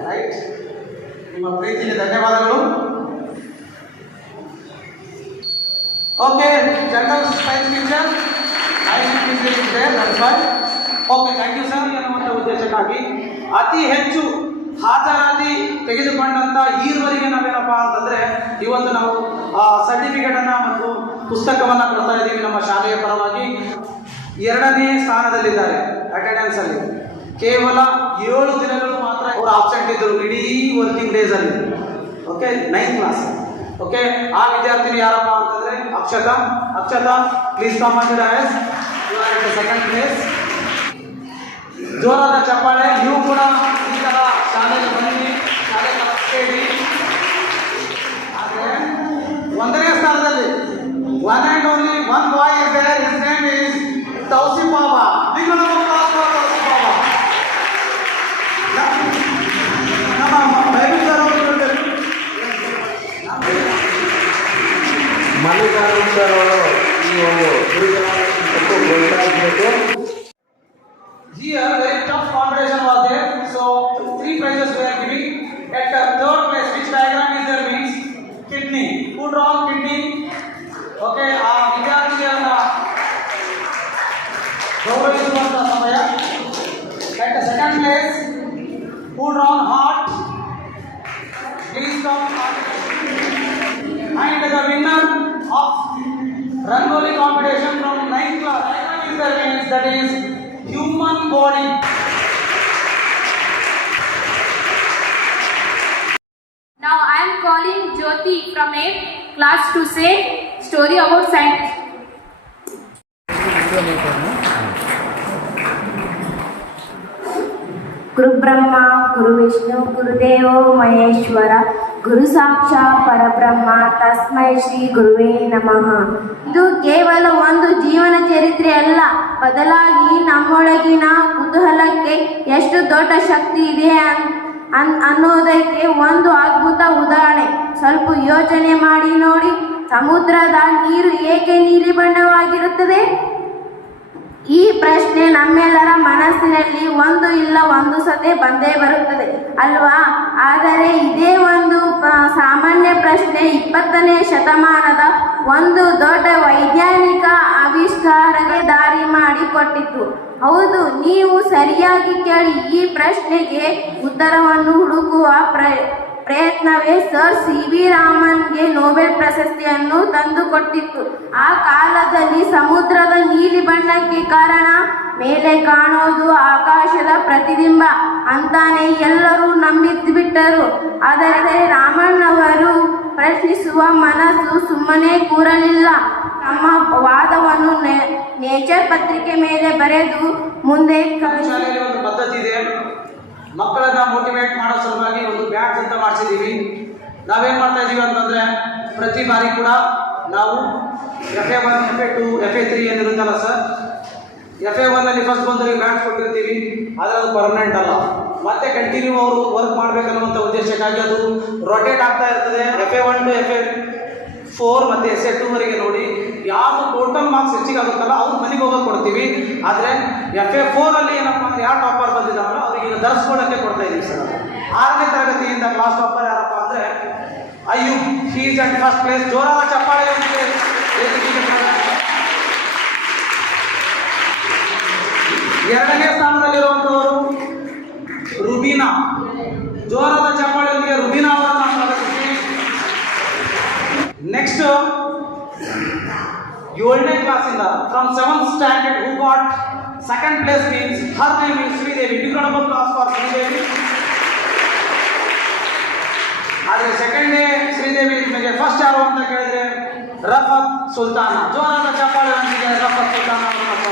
ರೈಟ್. ನಿಮ್ಮ ಪ್ರೀತಿಗೆ ಧನ್ಯವಾದಗಳು. ಓಕೆ, ಜನರಲ್ ಸೈನ್ಸ್ ಟೀಚರ್ ಇದೆ. Okay, thank you sir. ಎನ್ನುವಂಥ ಉದ್ದೇಶಕ್ಕಾಗಿ ಅತಿ ಹೆಚ್ಚು ಹಾಜರಾತಿ ತೆಗೆದುಕೊಂಡಂಥ ಈವರೆಗೆ ನಾವೇನಪ್ಪ ಅಂತಂದರೆ ಈ ಒಂದು ನಾವು ಸರ್ಟಿಫಿಕೇಟನ್ನು ಮತ್ತು ಪುಸ್ತಕವನ್ನು ಕೊಡ್ತಾ ಇದ್ದೀವಿ ನಮ್ಮ ಶಾಲೆಯ ಪರವಾಗಿ. 2ನೇ ಸ್ಥಾನದಲ್ಲಿದ್ದಾರೆ ಅಟೆಂಡೆನ್ಸಲ್ಲಿ. ಕೇವಲ 7 ದಿನಗಳು ಮಾತ್ರ ಅವರು ಆಬ್ಸೆಂಟ್ ಇದ್ದರು ಇಡೀ ವರ್ಕಿಂಗ್ ಡೇಸಲ್ಲಿ. Okay, 9th class. ಓಕೆ, ಆ ವಿದ್ಯಾರ್ಥಿನಿ ಯಾರಪ್ಪ ಅಂತಂದರೆ Akshata. Please come on the dais. You are in the second place. ಜೋರಾದ ಚಪ್ಪಾಳೆ. ನೀವು ಕೂಡ ಈ ಥರ ಶಾಲೆಗೆ ಬನ್ನಿ, ಶಾಲೆ ಕೇಳಿ. ಆದರೆ 1ನೇ ಸ್ಥಾನದಲ್ಲಿ one and only one boy Mallikarjun sir ಅವರು ಈ ಒಂದು ಗುರುಜನಕ್ಕೆ ಪ್ರೋತ್ಸಾಹಿಸಬೇಕು. Here, very tough competition was there. So, 3 prizes we are giving. At the 3rd place, which diagram is there means kidney. Who drawn kidney? Okay, ವಿದ್ಯಾರ್ಥಿಗಳನ್ನ ಗೌರವಿಸುವಂತ ಸಮಯ. At the 2nd place, who drawn heart? Please come. And the winner of Rangoli competition from 9th class is there means that is human body. Now I am calling Jyoti from 8th class to say story about science. ಗುರು ಬ್ರಹ್ಮ ಗುರು ವಿಷ್ಣು ಗುರುದೇವೋ ಮಹೇಶ್ವರ ಗುರು ಸಾಕ್ಷಾತ್ ಪರಬ್ರಹ್ಮ ತಸ್ಮೈ ಶ್ರೀ ಗುರುವೇ ನಮಃ. ಇದು ಕೇವಲ ಒಂದು ಜೀವನ ಚರಿತ್ರೆ ಅಲ್ಲ, ಬದಲಾಗಿ ನಮ್ಮೊಳಗಿನ ಕುತೂಹಲಕ್ಕೆ ಎಷ್ಟು ದೊಡ್ಡ ಶಕ್ತಿ ಇದೆ ಅನ್ನೋದಕ್ಕೆ ಒಂದು ಅದ್ಭುತ ಉದಾಹರಣೆ. ಸ್ವಲ್ಪ ಯೋಚನೆ ಮಾಡಿ ನೋಡಿ, ಸಮುದ್ರದ ನೀರು ಏಕೆ ನೀಲಿ ಬಣ್ಣವಾಗಿರುತ್ತದೆ? ಈ ಪ್ರಶ್ನೆ ನಮ್ಮೆಲ್ಲರ ಮನಸ್ಸಿನಲ್ಲಿ ಒಂದು ಇಲ್ಲ ಒಂದು ಸತೆ ಬಂದೇ ಬರುತ್ತದೆ ಅಲ್ವಾ? ಆದರೆ ಇದೇ ಒಂದು ಸಾಮಾನ್ಯ ಪ್ರಶ್ನೆ 20ನೇ ಶತಮಾನದ ಒಂದು ದೊಡ್ಡ ವೈಜ್ಞಾನಿಕ ಆವಿಷ್ಕಾರಕ್ಕೆ ದಾರಿ ಮಾಡಿಕೊಟ್ಟಿತು. ಹೌದು, ನೀವು ಸರಿಯಾಗಿ ಕೇಳಿ. ಈ ಪ್ರಶ್ನೆಗೆ ಉತ್ತರವನ್ನು ಹುಡುಕುವ ಪ್ರಯತ್ನವೇ ಸರ್ CV ರಾಮನ್ಗೆ ನೊಬೆಲ್ ಪ್ರಶಸ್ತಿಯನ್ನು ತಂದುಕೊಟ್ಟಿತ್ತು. ಆ ಕಾಲದಲ್ಲಿ ಸಮುದ್ರದ ನೀಲಿ ಬಣ್ಣಕ್ಕೆ ಕಾರಣ ಮೇಲೆ ಕಾಣೋದು ಆಕಾಶದ ಪ್ರತಿಬಿಂಬ ಅಂತಾನೆ ಎಲ್ಲರೂ ನಂಬಿದ್ಬಿಟ್ಟರು. ಆದರೆ ರಾಮನ್ ಅವರು ಪ್ರಶ್ನಿಸುವ ಮನಸ್ಸು ಸುಮ್ಮನೆ ಕೂರಲಿಲ್ಲ. ತಮ್ಮ ವಾದವನ್ನು ನೇಚರ್ ಪತ್ರಿಕೆ ಮೇಲೆ ಬರೆದು ಮುಂದೆ ಶಾಲೆಯಲ್ಲಿ ಒಂದು ಪದ್ಧತಿ ಇದೆ. ಮಕ್ಕಳನ್ನ ಮೋಟಿವೇಟ್ ಮಾಡೋ ಸಲುವಾಗಿ ಒಂದು ಬ್ಯಾಚ್ ಅಂತ ಮಾಡಿಸಿದ್ದೀವಿ. ನಾವೇನು ಮಾಡ್ತಾ ಇದ್ದೀವಿ ಅಂತಂದರೆ, ಪ್ರತಿ ಬಾರಿ ಕೂಡ ನಾವು FA1, FA2, FA3 ಏನಿರುತ್ತಲ್ಲ ಸರ್, FA1 ಫಸ್ಟ್ ಬಂದವರಿಗೆ ಬ್ಯಾಚ್ ಕೊಟ್ಟಿರ್ತೀವಿ. ಆದರೆ ಅದು ಪರ್ಮನೆಂಟ್ ಅಲ್ಲ, ಮತ್ತೆ ಕಂಟಿನ್ಯೂ ಅವರು ವರ್ಕ್ ಮಾಡಬೇಕನ್ನುವಂಥ ಉದ್ದೇಶಕ್ಕಾಗಿ ಅದು ರೊಟೇಟ್ ಆಗ್ತಾ ಇರ್ತದೆ. FA1 to FA4 ಮತ್ತು SA2ವರೆಗೆ ನೋಡಿ ಯಾವುದು ಟೋಟಲ್ ಮಾರ್ಕ್ಸ್ ಹೆಚ್ಚಿಗೆ ಆಗುತ್ತಲ್ಲ ಅವ್ರು ಮನೆಗೆ ಹೋಗೋಕೆ ಕೊಡ್ತೀವಿ. ಆದರೆ FA4 ಏನಪ್ಪ ಅಂದರೆ ಯಾರು ಟಾಪರ್ ಬಂದಿದ್ದಾರಲ್ಲ ಅವ್ರಿಗೆ ಈಗ ಧರಿಸ್ಕೊಳ್ಳೋಕ್ಕೆ ಕೊಡ್ತಾ ಇದ್ದೀವಿ ಸರ್. 6ನೇ ತರಗತಿಯಿಂದ ಕ್ಲಾಸ್ ಟಾಪರ್ ಯಾರಪ್ಪ ಅಂದರೆ Ayyub, he is at first place. ಜೋರಾದ ಚಪ್ಪಾಳೆ. 2ನೇ ಸ್ಥಾನದಲ್ಲಿರುವಂಥವರು ರುಬೀನಾ. ಜೋರಾದ ಚಪ್ಪಾಳೆಯೊಂದಿಗೆ ರುಬೀನಾ ಅವರನ್ನು ಸ್ವಾಗತಿಸಿ. ನೆಕ್ಸ್ಟ್ 7ನೇ ಕ್ಲಾಸಿಂದ from 7th standard who got 2nd place means her name is Sridevi. Big round class for Sridevi. ಆದರೆ 2nd ಡೇ ಶ್ರೀದೇವಿ ನಿಮಗೆ ಫಸ್ಟ್ ಯಾರು ಅಂತ ಕೇಳಿದ್ರೆ ರಫತ್ ಸುಲ್ತಾನ. ಜೋರಾದ ಚಪ್ಪಾಳೆಯೊಂದಿಗೆ ರಫತ್ ಸುಲ್ತಾನ ಅವರನ್ನು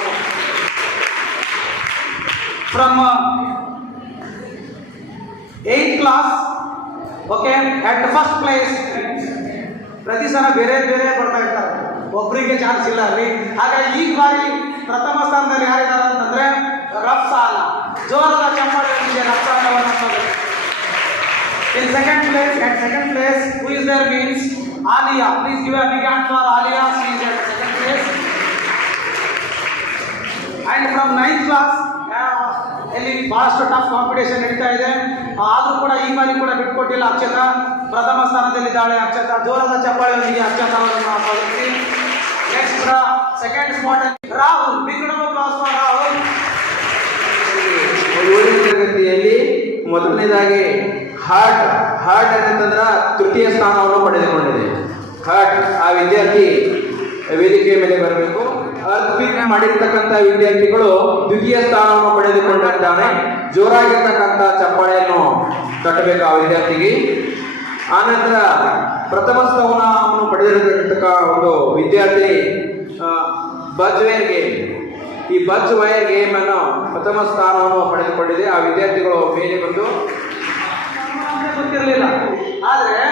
from 8th class. Okay, at first place. ಪ್ರತಿ ಸಲ ಬೇರೆ ಬೇರೆ ಬರ್ತಾ ಇರ್ತಾರೆ, ಒಬ್ಬರಿಗೆ ಚಾನ್ಸ್ ಇಲ್ಲ ರೀ. ಹಾಗಾಗಿ ಈ ಬಾರಿ ಪ್ರಥಮ ಸ್ಥಾನದಲ್ಲಿ ಯಾರಿದ್ದಾರೆ ಅಂತಂದ್ರೆ ರಫ್ಸಾನ. ಜೋರದ ಚಪ್ಪಾಳೆಯೊಂದಿಗೆ ರಫ್ಸಾನವನ್ನು in second place. At second place, who is there means Alia. Please give a big hand for Alia. She is at second place. And from 9th class, ಇಲ್ಲಿ ಬಹಳಷ್ಟು ಟಫ್ ಕಾಂಪಿಟೇಷನ್ ನಡೀತಾ ಇದೆ. ಆದರೂ ಕೂಡ ಈ ಬಾರಿ ಕೂಡ ಬಿಟ್ಕೊಟ್ಟಿಲ್ಲ ಅಕ್ಷತಾ. ಪ್ರಥಮ ಸ್ಥಾನದಲ್ಲಿದ್ದಾಳೆ ಅಕ್ಷತಾ. ಜೋರದ ಚಪ್ಪಾಳೆಯೊಂದಿಗೆ ಅಕ್ಷತಾ ಅವರನ್ನು ಸ್ವಾಗತಿಸಿ. ನೆಕ್ಸ್ಟ್ ಕೂಡ 2nd spot Rahul. Big round class for Rahul. 7ನೇ ತರಗತಿಯಲ್ಲಿ ಮೊದಲನೇದಾಗಿ ಹಾರ್ಟ್ ಅಂತಂದ್ರೆ ತೃತೀಯ ಸ್ಥಾನವನ್ನು ಪಡೆದುಕೊಂಡಿದೆ. ಹಾರ್ಟ್ ಆ ವಿದ್ಯಾರ್ಥಿ ವೇದಿಕೆಯ ಮೇಲೆ ಬರಬೇಕು. ಅರ್ಪಿತ ಮಾಡಿರ್ತಕ್ಕಂಥ ವಿದ್ಯಾರ್ಥಿಗಳು ದ್ವಿತೀಯ ಸ್ಥಾನವನ್ನು ಪಡೆದುಕೊಂಡಿದ್ದಾನೆ. ಜೋರಾಗಿರ್ತಕ್ಕಂಥ ಚಪ್ಪಾಳೆಯನ್ನು ತಟ್ಟಬೇಕು ಆ ವಿದ್ಯಾರ್ಥಿಗೆ. ಆನಂತರ ಪ್ರಥಮ ಸ್ಥಾನವನ್ನು ಪಡೆದಿರತಕ್ಕ ಒಂದು ವಿದ್ಯಾರ್ಥಿ ಬಜ್ ವೈರ್ ಗೇಮ್. ಈ ಬಜ್ ವೈರ್ ಗೇಮ್ ಅನ್ನು ಪ್ರಥಮ ಸ್ಥಾನವನ್ನು ಪಡೆದುಕೊಂಡಿದೆ. ಆ ವಿದ್ಯಾರ್ಥಿಗಳು ಮೇಲೆ ಬಂದು ಗೊತ್ತಿರಲಿಲ್ಲ. ಆದರೆ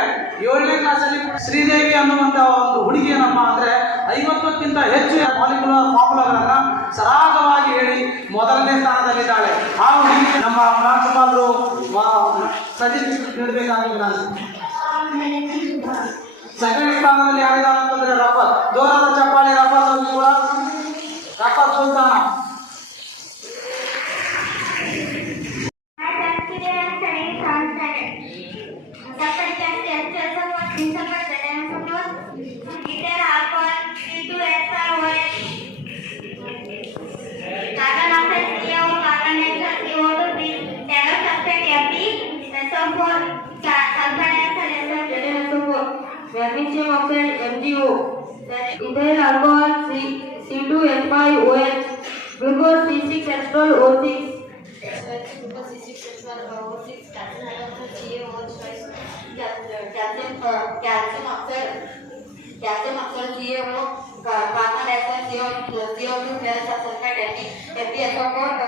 7ನೇ ಕ್ಲಾಸಲ್ಲಿ ಶ್ರೀದೇವಿ ಅನ್ನುವಂಥ ಒಂದು ಹುಡುಗಿ ಏನಪ್ಪ ಅಂದರೆ 50ಕ್ಕಿಂತ ಹೆಚ್ಚು ಮಾಲಿಕ್ಯುಲರ್ ಫಾರ್ಮುಲಾಗಳನ್ನು ಸರಾಗವಾಗಿ ಹೇಳಿ ಮೊದಲನೇ ಸ್ಥಾನದಲ್ಲಿದ್ದಾಳೆ. ಆ ಹುಡುಗಿ ನಮ್ಮ ಪ್ರಾಂಶುಪಾಲರು ಸಜೆಸ್ಟ್ ನೀಡಬೇಕಾಗಿಲ್ಲ. 2nd ಸ್ಥಾನದಲ್ಲಿ ಯಾರಿದ್ದಾರೆ ಅಂತಂದರೆ ರಫತ್. ಜೋರಾದ ಚಪ್ಪಾಳೆ ರಫರ್ ಕೂಡ ರಫರ್ ಸುಲ್ತಾನ. Magnesium oxide MgO, ethyl alcohol C2H5OH, glucose C6H12O6, glucose C6H12O6, calcium oxide CaO, carbon dioxide CO2 plus sulfate FeSO4.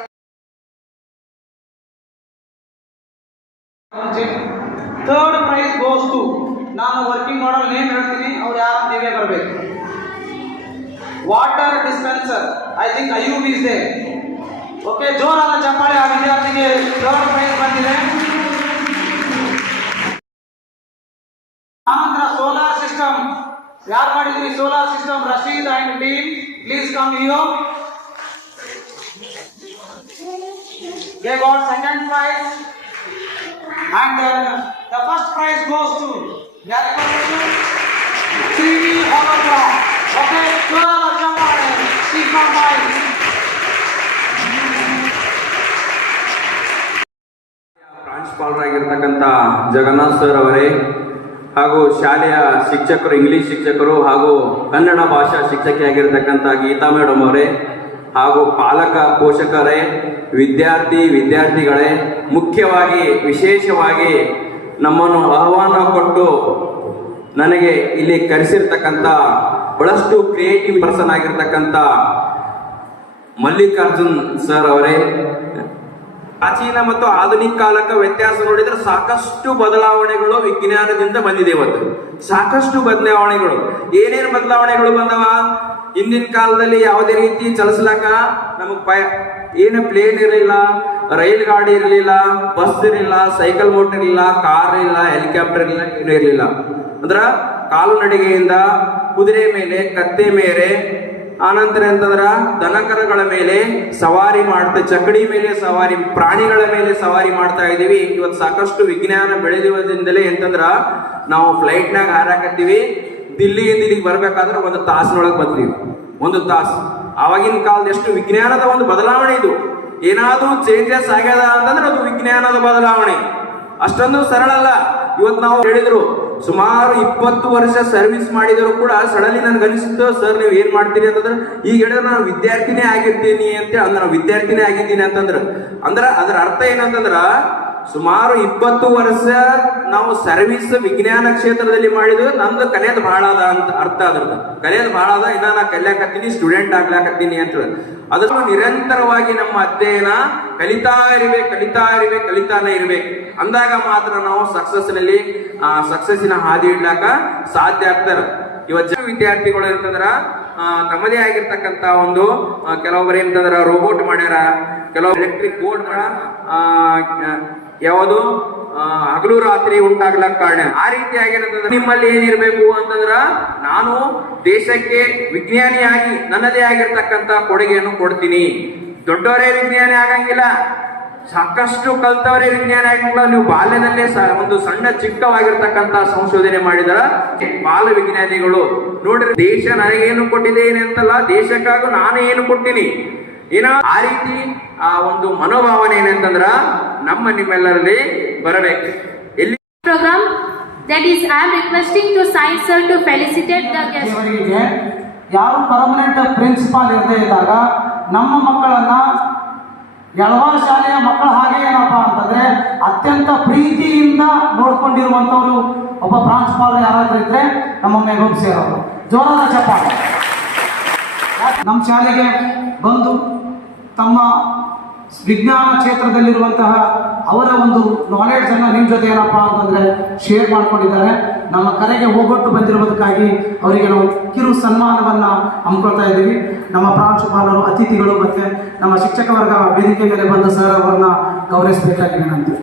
Third prize goes to, ನಾನು ವರ್ಕಿಂಗ್ ಮಾಡಲ್ ನೇಮ್ ಹೇಳ್ತೀನಿ, ಅವ್ರು ಯಾರು ನೀವೇ ಬರಬೇಕು. Water dispenser, I think Ayyub is there. Okay, ಜೋರಾದ ಚಪ್ಪಾಳೆ ಆ ವಿದ್ಯಾರ್ಥಿಗೆ ಥರ್ಡ್ ಪ್ರೈಸ್ ಬಂದಿದೆ. ಆನಂತರ ಸೋಲಾರ್ ಸಿಸ್ಟಮ್ ಯಾರು ಮಾಡಿದ್ರಿ? Solar system Rashid and team, please come here. They got second prize. And the first prize goes to TV hologram. Okay, Sigma Mike. ಪ್ರಾಂಶುಪಾಲರಾಗಿರ್ತಕ್ಕಂಥ Jagannath sir ಅವರೇ, ಹಾಗೂ ಶಾಲೆಯ ಶಿಕ್ಷಕರು, ಇಂಗ್ಲಿಷ್ ಶಿಕ್ಷಕರು ಹಾಗೂ ಕನ್ನಡ ಭಾಷಾ ಶಿಕ್ಷಕಿಯಾಗಿರ್ತಕ್ಕಂಥ ಗೀತಾ ಮೇಡಮ್ ಅವರೇ, ಹಾಗೂ ಪಾಲಕ ಪೋಷಕರೇ, ವಿದ್ಯಾರ್ಥಿಗಳೇ, ಮುಖ್ಯವಾಗಿ ವಿಶೇಷವಾಗಿ ನಮ್ಮನ್ನು ಆಹ್ವಾನ ಕೊಟ್ಟು ನನಗೆ ಇಲ್ಲಿ ಕರೆಸಿರ್ತಕ್ಕಂಥ ಬಹಳಷ್ಟು ಕ್ರಿಯೇಟಿವ್ ಪರ್ಸನ್ ಆಗಿರ್ತಕ್ಕಂಥ ಮಲ್ಲಿಕಾರ್ಜುನ್ ಸರ್ ಅವರೇ, ಪ್ರಾಚೀನ ಮತ್ತು ಆಧುನಿಕ ಕಾಲಕ್ಕೆ ವ್ಯತ್ಯಾಸ ನೋಡಿದ್ರೆ ಸಾಕಷ್ಟು ಬದಲಾವಣೆಗಳು ವಿಜ್ಞಾನದಿಂದ ಬಂದಿದೆ. ಇವತ್ತು ಸಾಕಷ್ಟು ಬದಲಾವಣೆಗಳು, ಏನೇನು ಬದಲಾವಣೆಗಳು ಬಂದವ? ಹಿಂದಿನ ಕಾಲದಲ್ಲಿ ಯಾವುದೇ ರೀತಿ ಚಲಿಸ್ಲಾಕ ನಮಗ್ ಏನು ಪ್ಲೇನ್ ಇರಲಿಲ್ಲ, ರೈಲ್ ಗಾಡಿ ಇರಲಿಲ್ಲ, ಬಸ್ ಇರಲಿಲ್ಲ, ಸೈಕಲ್ ಮೋಟರ್ ಇರಲಿಲ್ಲ, ಕಾರ್ ಇಲ್ಲ, ಹೆಲಿಕಾಪ್ಟರ್ ಇಲ್ಲ, ಏನೂ ಇರಲಿಲ್ಲ. ಅಂದ್ರ ಕಾಲುನಡಿಗೆಯಿಂದ ಕುದುರೆ ಮೇಲೆ, ಕತ್ತೆ ಮೇಲೆ, ಆನಂತರ ಅಂತಂದ್ರ ದನಕರಗಳ ಮೇಲೆ ಸವಾರಿ ಮಾಡ್ತಾ, ಚಕಡಿ ಮೇಲೆ ಸವಾರಿ, ಪ್ರಾಣಿಗಳ ಮೇಲೆ ಸವಾರಿ ಮಾಡ್ತಾ ಇದೀವಿ. ಇವತ್ತು ಸಾಕಷ್ಟು ವಿಜ್ಞಾನ ಬೆಳೆದಿರೋದ್ರಿಂದಲೇ ಅಂತಂದ್ರ ನಾವು ಫ್ಲೈಟ್ನಾಗ ಹಾರಾಕತ್ತೀವಿ. ದಿಲ್ಲಿಯಿಂದ ಇಲ್ಲಿಗೆ ಬರ್ಬೇಕಾದ್ರೆ 1 ತಾಸಿನೊಳಗೆ ಬರ್ತೀವಿ, 1 ತಾಸು. ಆವಾಗಿನ ಕಾಲದ ಎಷ್ಟು ವಿಜ್ಞಾನದ ಒಂದು ಬದಲಾವಣೆ ಇದು. ಏನಾದ್ರೂ ಚೇಂಜಸ್ ಆಗ್ಯದ ಅಂತಂದ್ರೆ ಅದು ವಿಜ್ಞಾನದ ಬದಲಾವಣೆ. ಅಷ್ಟೊಂದು ಸರಳ ಅಲ್ಲ. ಇವತ್ತು ನಾವು ಹೇಳಿದ್ರು ಸುಮಾರು 20 ವರ್ಷ ಸರ್ವಿಸ್ ಮಾಡಿದ್ರು ಕೂಡ ಸಡನ್ಲಿ ನನ್ಗೆ ಅನಿಸುತ್ತೆ, ಸರ್ ನೀವು ಏನ್ ಮಾಡ್ತೀರಿ ಅಂತಂದ್ರೆ, ಈಗ ಹೇಳಿದ್ರೆ ನಾನು ವಿದ್ಯಾರ್ಥಿನೇ ಆಗಿರ್ತೀನಿ ಅಂತ ಅಂದ್ರೆ, ನಾನು ವಿದ್ಯಾರ್ಥಿನೇ ಆಗಿದ್ದೀನಿ ಅಂತಂದ್ರೆ ಅದರ ಅರ್ಥ ಏನಂತಂದ್ರ ಸುಮಾರು 20 ವರ್ಷ ನಾವು ಸರ್ವಿಸ್ ವಿಜ್ಞಾನ ಕ್ಷೇತ್ರದಲ್ಲಿ ಮಾಡಿದ್ರು. ನಂದು ಕಲಿಯೋದು ಬಹಳ ಅದ ಅಂತ ಅರ್ಥ. ಅದ್ರದ್ದು ಕಲಿಯೋದು ಬಹಳ ಅದ, ಇನ್ನ ನಾ ಕಲಿಯಾಕತ್ತೀನಿ, ಸ್ಟೂಡೆಂಟ್ ಆಗ್ಲಾಕತ್ತೀನಿ ಅಂತ. ಅದನ್ನು ನಿರಂತರವಾಗಿ ನಮ್ಮ ಅಧ್ಯಯನ ಕಲಿತಾನೆ ಇರ್ಬೇಕು. ಅಂದಾಗ ಮಾತ್ರ ನಾವು ಸಕ್ಸಸ್ಸಿನ ಹಾದಿ ಇಡ್ಲಾಕ ಸಾಧ್ಯ ಆಗ್ತಾರ. ಇವತ್ತು ವಿದ್ಯಾರ್ಥಿಗಳು ಅಂತಂದ್ರ ತಮ್ಮದೇ ಆಗಿರ್ತಕ್ಕಂಥ ಒಂದು ಕೆಲವೊಬ್ಬರು ಏನಂತಂದ್ರ ರೋಬೋಟ್ ಮಾಡ್ಯಾರ, ಕೆಲವು ಎಲೆಕ್ಟ್ರಿಕ್ ಬೋರ್ಡ್ ಯಾವುದು ಹಗಲು ರಾತ್ರಿ ಉಂಟಾಗ್ಲಕ್ಕ ಕಾರಣ. ಆ ರೀತಿಯಾಗಿ ನಿಮ್ಮಲ್ಲಿ ಏನಿರ್ಬೇಕು ಅಂತಂದ್ರ, ನಾನು ದೇಶಕ್ಕೆ ವಿಜ್ಞಾನಿಯಾಗಿ ನನ್ನದೇ ಆಗಿರ್ತಕ್ಕಂಥ ಕೊಡುಗೆಯನ್ನು ಕೊಡ್ತೀನಿ. ದೊಡ್ಡವರೇ ವಿಜ್ಞಾನಿ ಆಗಂಗಿಲ್ಲ, ಸಾಕಷ್ಟು ಕಲ್ತವರೇ ವಿಜ್ಞಾನಿ ಆಗಂಗಿಲ್ಲ. ನೀವು ಬಾಲ್ಯದಲ್ಲೇ ಒಂದು ಸಣ್ಣ ಚಿಕ್ಕವಾಗಿರ್ತಕ್ಕಂಥ ಸಂಶೋಧನೆ ಮಾಡಿದರ ಬಾಲ ವಿಜ್ಞಾನಿಗಳು ನೋಡ್ರಿ, ದೇಶ ನನಗೇನು ಕೊಟ್ಟಿದೆ ಏನಂತಲ್ಲ, ದೇಶಕ್ಕಾಗೂ ನಾನು ಏನು ಕೊಟ್ಟಿನಿ ಏನೋ ಆ ರೀತಿ ಆ ಒಂದು ಮನೋಭಾವನೆ ಏನಂತಂದ್ರ ನಿಮ್ಮೆಲ್ಲರಲ್ಲಿ ಬರಬೇಕು. ಎಲ್ಲಿ program, that is I am requesting to science sir to felicitate the guest. ಯಾರು ಪರ್ಮನೆಂಟ್ ಪ್ರಿನ್ಸಿಪಾಲ್ ಇರದೇ ಇದ್ದಾಗ ನಮ್ಮ ಮಕ್ಕಳನ್ನ ಯಳವಾರ ಶಾಲೆಯ ಮಕ್ಕಳ ಹಾಗೆ ಏನಪ್ಪಾ ಅಂತಂದ್ರೆ ಅತ್ಯಂತ ಪ್ರೀತಿಯಿಂದ ನೋಡ್ಕೊಂಡಿರುವಂತವ್ರು ಒಬ್ಬ ಪ್ರಾಂಶುಪಾಲರು ಯಾರಾದ್ರೂ ಇದ್ರೆ ನಮ್ಮ ಮೇಘಮ್ ಸೇರ್ ಅವರು. ಜೋರಾದ ಚಪ್ಪಾಳೆ. ನಮ್ಮ ಶಾಲೆಗೆ ಬಂದು ತಮ್ಮ ವಿಜ್ಞಾನ ಕ್ಷೇತ್ರದಲ್ಲಿರುವಂತಹ ಅವರ ಒಂದು ನಾಲೆಡ್ಜ್ ಅನ್ನ ನಿಮ್ಮ ಜೊತೆ ಏನಪ್ಪಾ ಅಂತಂದ್ರೆ ಶೇರ್ ಮಾಡ್ಕೊಂಡಿದ್ದಾರೆ. ನಮ್ಮ ಕರೆಗೆ ಹೋಗೊಟ್ಟು ಬಂದಿರುವುದಕ್ಕಾಗಿ ಅವರಿಗೆ ನಾವು ಕಿರು ಸನ್ಮಾನವನ್ನ ಹಮ್ಮಿಕೊಳ್ತಾ ಇದ್ದೀವಿ. ನಮ್ಮ ಪ್ರಾಂಶುಪಾಲರು, ಅತಿಥಿಗಳು ಮತ್ತೆ ನಮ್ಮ ಶಿಕ್ಷಕ ವರ್ಗ ವೇದಿಕೆ ಮೇಲೆ ಬಂದ ಸರ್ ಅವರನ್ನ ಗೌರವಿಸಬೇಕಾಗಿ ವಿನಂತಿ.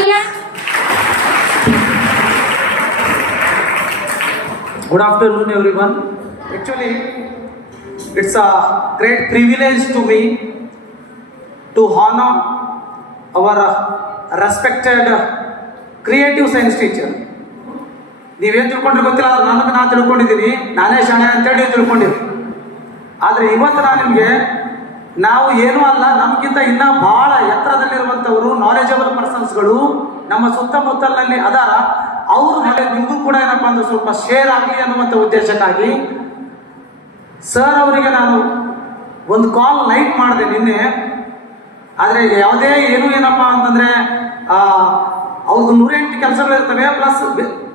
Good afternoon, everyone. Actually, it's a great privilege to me to honor our respected creative science teacher. ನೀವೇನು ತಿಳ್ಕೊಂಡ್ರೆ ಗೊತ್ತಿಲ್ಲ, ಆದ್ರೆ ನನಗೆ ನಾನು ತಿಳ್ಕೊಂಡಿದ್ದೀನಿ, ನಾನೇ ಶಾಣೆ ಅಂತೇಳಿ ನೀವು ತಿಳ್ಕೊಂಡಿದ್ದೀನಿ. ಆದರೆ ಇವತ್ತು ನಾನು ನಿಮಗೆ ನಾವು ಏನೂ ಅಲ್ಲ, ನಮಗಿಂತ ಇನ್ನೂ ಭಾಳ ಎತ್ತರದಲ್ಲಿರುವಂಥವರು ನಾಲೆಜಬಲ್ ಪರ್ಸನ್ಸ್ಗಳು ನಮ್ಮ ಸುತ್ತಮುತ್ತಲಿನಲ್ಲಿ ಅದಾರ. ಅವ್ರ ಮೇಲೆ ನಿಮಗೂ ಕೂಡ ಏನಪ್ಪ ಅಂದ್ರೆ ಸ್ವಲ್ಪ ಶೇರ್ ಆಗಲಿ ಅನ್ನುವಂಥ ಉದ್ದೇಶಕ್ಕಾಗಿ ಸರ್ ಅವರಿಗೆ ನಾನು ಒಂದು ಕಾಲ್ ನೈಟ್ ಮಾಡಿದೆ ನಿನ್ನೆ. ಆದರೆ ಯಾವುದೇ ಏನಪ್ಪ ಅಂತಂದರೆ ಅವ್ರದ್ದು 108 ಕೆಲಸಗಳು ಇರ್ತವೆ, ಪ್ಲಸ್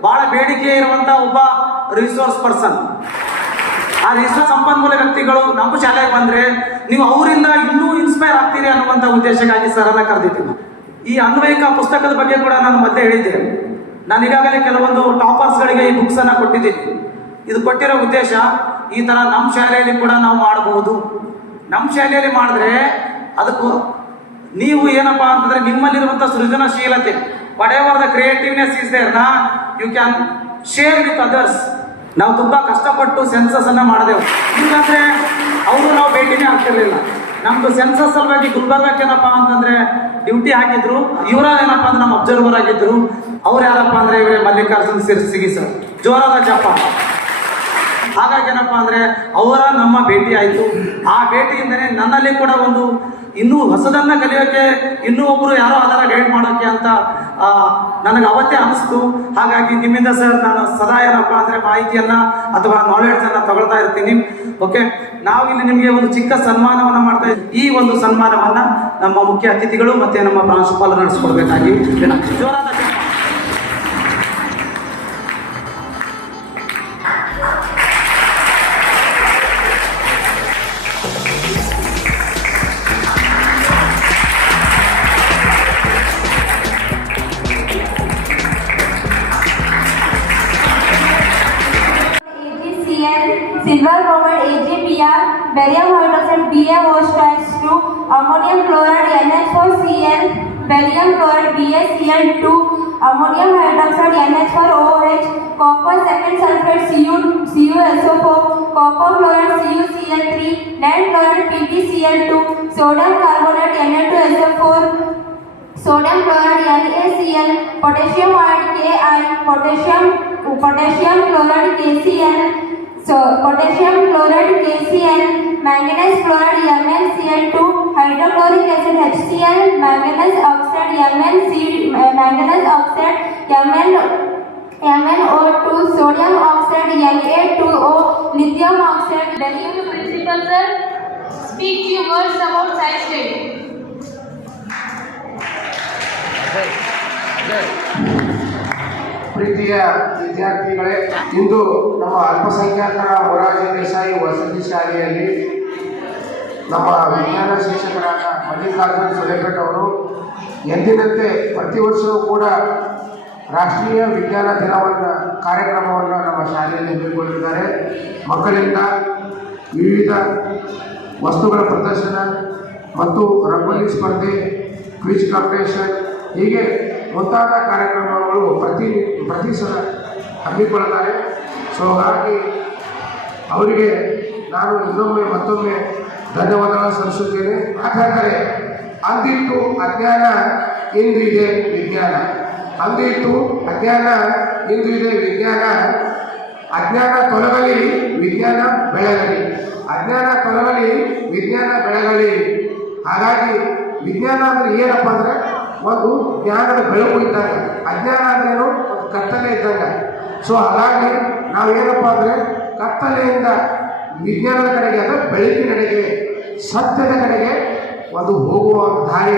ಭಾಳ ಬೇಡಿಕೆ ಇರುವಂಥ ಒಬ್ಬ ರಿಸೋರ್ಸ್ ಪರ್ಸನ್. ಆ ರಿಸೋರ್ಸ್ ಸಂಪನ್ಮೂಲ ವ್ಯಕ್ತಿಗಳು ನಮ್ಮ ಶಾಲೆಗೆ ಬಂದರೆ ನೀವು ಅವರಿಂದ ಇನ್ನೂ ಇನ್ಸ್ಪೈರ್ ಆಗ್ತೀರಿ ಅನ್ನುವಂಥ ಉದ್ದೇಶಕ್ಕಾಗಿ ಸರನ್ನ ಕರೆದಿದ್ದೀನಿ. ಈ ಅನ್ವಯಿಕ ಪುಸ್ತಕದ ಬಗ್ಗೆ ಕೂಡ ನಾನು ಮತ್ತೆ ಹೇಳಿದ್ದೆ. ನಾನು ಈಗಾಗಲೇ ಕೆಲವೊಂದು ಟಾಪರ್ಸ್ಗಳಿಗೆ ಈ ಬುಕ್ಸನ್ನು ಕೊಟ್ಟಿದ್ದೀನಿ. ಇದು ಕೊಟ್ಟಿರೋ ಉದ್ದೇಶ ಈ ಥರ ನಮ್ಮ ಶಾಲೆಯಲ್ಲಿ ಕೂಡ ನಾವು ಮಾಡಬಹುದು. ನಮ್ಮ ಶಾಲೆಯಲ್ಲಿ ಮಾಡಿದ್ರೆ ಅದಕ್ಕೂ ನೀವು ಏನಪ್ಪ ಅಂತಂದರೆ ನಿಮ್ಮಲ್ಲಿರುವಂಥ ಸೃಜನಶೀಲತೆ, whatever the creativeness is there ನಾ you can share with others. ನಾವು ತುಂಬ ಕಷ್ಟಪಟ್ಟು ಸೆನ್ಸಸನ್ನು ಮಾಡಿದೆವು. ಇಲ್ಲಾಂದರೆ ಅವರು ನಾವು ಭೇಟಿನೇ ಆಗ್ತಿರ್ಲಿಲ್ಲ. ನಮ್ಮದು ಸೆನ್ಸಸ್ ಸಲುವಾಗಿ ಗುಲ್ಬರ್ಗಕ್ಕೆ ಏನಪ್ಪ ಅಂತಂದರೆ ಡ್ಯೂಟಿ ಹಾಕಿದ್ರು. ಇವರ ಏನಪ್ಪ ಅಂದ್ರೆ ನಮ್ಮ ಅಬ್ಸರ್ವರ್ ಆಗಿದ್ದರು. ಅವ್ರು ಯಾರಪ್ಪ ಅಂದರೆ ಇವರೇ ಮಲ್ಲಿಕಾರ್ಜುನ್ ಸಿಗಿ ಸರ್, ಜೋರಾದ ಜಪ. ಹಾಗಾಗಿ ಏನಪ್ಪ ಅಂದರೆ ಅವರ ನಮ್ಮ ಭೇಟಿ ಆಯಿತು. ಆ ಭೇಟಿಯಿಂದನೇ ನನ್ನಲ್ಲಿ ಕೂಡ ಒಂದು ಇನ್ನೂ ಹೊಸದನ್ನು ಕಲಿಯೋಕ್ಕೆ ಇನ್ನೂ ಒಬ್ಬರು ಯಾರೋ ಅದರ ಗೈಡ್ ಮಾಡೋಕ್ಕೆ ಅಂತ ನನಗೆ ಅವತ್ತೇ ಅನಿಸ್ತು. ಹಾಗಾಗಿ ನಿಮ್ಮಿಂದ ಸರ್ ನಾನು ಸದಾ ಏನಪ್ಪ ಅಂದರೆ ಮಾಹಿತಿಯನ್ನು ಅಥವಾ ನಾಲೆಡ್ಜನ್ನು ತಗೊಳ್ತಾ ಇರ್ತೀನಿ. ಓಕೆ, ನಾವು ಇಲ್ಲಿ ನಿಮಗೆ ಒಂದು ಚಿಕ್ಕ ಸನ್ಮಾನವನ್ನು ಮಾಡ್ತಾ ಇದ್ದೀವಿ. ಈ ಒಂದು ಸನ್ಮಾನವನ್ನು ನಮ್ಮ ಮುಖ್ಯ ಅತಿಥಿಗಳು ಮತ್ತು ನಮ್ಮ ಪ್ರಾಂಶುಪಾಲರು ನಡೆಸ್ಕೊಡ್ಬೇಕಾಗಿ ಜೋರಾದ Silver Roman AgPr, barium hydroxide BaO to ammonium chloride NH4Cl, barium chloride BaCl2, ammonium hydroxide NH4OH, copper second sulfate CuSO4, copper chloride CuCl3, lead chloride PbCl2, sodium carbonate Na2SO4, sodium chloride NaCl, potassium iodide Ki, potassium chloride KCl, so potassium chloride KCl, manganese chloride MnCl2, hydrochloric acid HCl, manganese oxide manganese oxide MnO2, sodium oxide Na2O, lithium oxide. Very principal sir, speak few words about science day. ಪ್ರೀತಿಯ ವಿದ್ಯಾರ್ಥಿಗಳೇ, ಇಂದು ನಮ್ಮ ಅಲ್ಪಸಂಖ್ಯಾತರ ಮೊರಾರ್ಜಿ ದೇಸಾಯಿ ವಸತಿ ಶಾಲೆಯಲ್ಲಿ ನಮ್ಮ ವಿಜ್ಞಾನ ಶಿಕ್ಷಕರಾದ ಮಲ್ಲಿಕಾರ್ಜುನ್ ಸುಲೇಪೇಟ್ ಅವರು ಎಂದಿನಂತೆ ಪ್ರತಿ ವರ್ಷವೂ ಕೂಡ ರಾಷ್ಟ್ರೀಯ ವಿಜ್ಞಾನ ದಿನವನ್ನು ಕಾರ್ಯಕ್ರಮವನ್ನು ನಮ್ಮ ಶಾಲೆಯಲ್ಲಿ ಹಮ್ಮಿಕೊಂಡಿದ್ದಾರೆ. ಮಕ್ಕಳಿಂದ ವಿವಿಧ ವಸ್ತುಗಳ ಪ್ರದರ್ಶನ ಮತ್ತು ರಂಗೋಲಿ ಸ್ಪರ್ಧೆ, ಕ್ವಿಜ್ ಕಾಂಪಿಟೇಷನ್ ಹೀಗೆ ಮುಂತಾದ ಕಾರ್ಯಕ್ರಮಗಳು ಪ್ರತಿ ಸಲ ಹಮ್ಮಿಕೊಳ್ಳುತ್ತಾರೆ. ಸೊ ಹಾಗಾಗಿ ಅವರಿಗೆ ನಾನು ಮತ್ತೊಮ್ಮೆ ಧನ್ಯವಾದಗಳನ್ನು ಸಲ್ಲಿಸುತ್ತೇನೆ. ಯಾಕಂದರೆ ಅಂದಿತ್ತು ಅಜ್ಞಾನ, ಇಂದು ಇದೆ ವಿಜ್ಞಾನ. ಅಂದಿತ್ತು ಅಜ್ಞಾನ, ಇಂದು ಇದೆ ವಿಜ್ಞಾನ. ಅಜ್ಞಾನ ತೊಲಗಲಿ, ವಿಜ್ಞಾನ ಬೆಳಗಲಿ. ಅಜ್ಞಾನ ತೊಲಗಲಿ, ವಿಜ್ಞಾನ ಬೆಳಗಲಿ. ಹಾಗಾಗಿ ವಿಜ್ಞಾನ ಅಂದರೆ ಏನಪ್ಪ ಅಂದರೆ ಒಂದು ಜ್ಞಾನದ ಬೆಳಕು ಇದ್ದಾಗ, ಅಜ್ಞಾನ ಅಂದ್ರೇನು ಒಂದು ಕತ್ತಲೆ ಇದ್ದಾಗ. ಸೊ ಹಾಗಾಗಿ ನಾವೇನಪ್ಪ ಅಂದರೆ ಕತ್ತಲೆಯಿಂದ ವಿಜ್ಞಾನದ ಕಡೆಗೆ ಅಂದರೆ ಬೆಳಕಿನೆಡೆಗೆ, ಸತ್ಯದ ಕಡೆಗೆ ಒಂದು ಹೋಗುವ ದಾರಿ.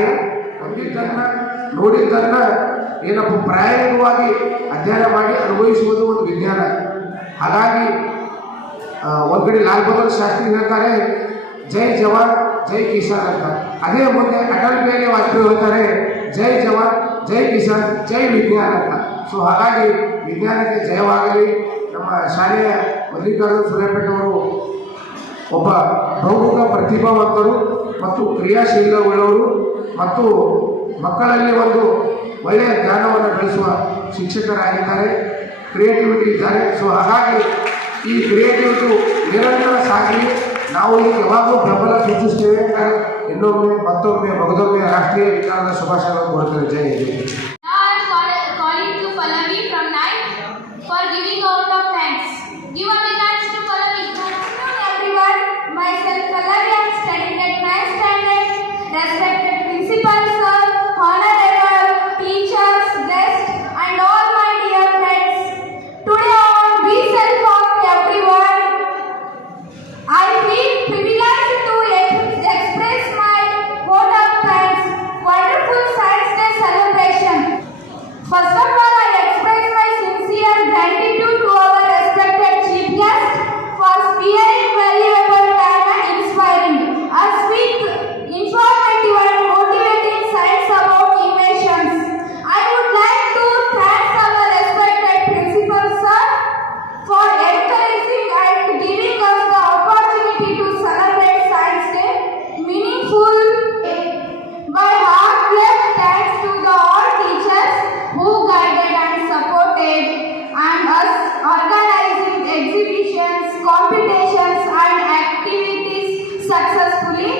ಕಂಡಿದ್ದನ್ನು ನೋಡಿದ್ದನ್ನು ಏನಪ್ಪ ಪ್ರಾಯೋಗಿಕವಾಗಿ ಅಧ್ಯಯನ ಮಾಡಿ ಅನುಭವಿಸುವುದು ಒಂದು ವಿಜ್ಞಾನ. ಹಾಗಾಗಿ ಒಂದು ಕಡೆ ಲಾಲ್ ಬಹದ್ದೂರ್ ಶಾಸ್ತ್ರಿ ಹೇಳ್ತಾರೆ ಜೈ ಜವಾನ್ ಜೈ ಕಿಸಾನ್ ಅಂತ. ಅದೇ ಮುಂದೆ ಅಟಲ್ ಬಿಹಾರಿ ವಾಜಪೇಯಿ ಹೇಳ್ತಾರೆ ಜೈ ಜವಾನ್ ಜೈ ಕಿಸಾನ್ ಜೈ ವಿಜ್ಞಾನ ಅಂತ. ಸೊ ಹಾಗಾಗಿ ವಿಜ್ಞಾನಕ್ಕೆ ಜಯವಾಗಲಿ. ನಮ್ಮ ಶಾಲೆಯ ಮಲ್ಲಿಕಾರ್ಜುನ್ ಸುಲೇಪೇಟ್ ಅವರು ಒಬ್ಬ ಬಹುಮುಖ ಪ್ರತಿಭಾವಂತರು ಮತ್ತು ಕ್ರಿಯಾಶೀಲವುಳ್ಳವರು ಮತ್ತು ಮಕ್ಕಳಲ್ಲಿ ಒಂದು ಒಳ್ಳೆಯ ಜ್ಞಾನವನ್ನು ಬೆಳೆಸುವ ಶಿಕ್ಷಕರಾಗಿದ್ದಾರೆ, ಕ್ರಿಯೇಟಿವಿಟಿ ಇದ್ದಾರೆ. ಸೊ ಹಾಗಾಗಿ ಈ ಕ್ರಿಯೇಟಿವಿಟಿ ನಿರಂತರ ಸಾಗಲಿ. ನಾವು ಈಗ ಯಾವಾಗಲೂ ಬೆಂಬಲ ಸೂಚಿಸ್ತೇವೆ. ಇನ್ನೊಮ್ಮೆ ಮತ್ತೊಮ್ಮೆ ಮಗದೊಮ್ಮೆ ರಾಷ್ಟ್ರೀಯ ವಿಜ್ಞಾನದ ಶುಭಾಶಯಗಳನ್ನು ಕೊಡ್ತೇವೆ. ಜೈ Hind. Now I am calling to Pallavi from 9th for giving out of thanks. Give a big hands to Pallavi. Good afternoon, everyone. Myself Pallavi. I am studying at 9th standard. Respected principal sir, honorable teachers, guests, and all my dear friends. Today on behalf of everyone, I feel privileged to express my vote of thanks. Wonderful Science Day celebration. First of all, I express my sincere gratitude to our respected chief guest for sparing valuable time and inspiring us with informative and motivating science about innovations. I would like to thank our respected principal sir for encouraging and giving us the opportunity to celebrate Science Day meaningful. My heartfelt thanks to the all teachers who guided and supported and us organizing exhibitions, competitions and activities successfully.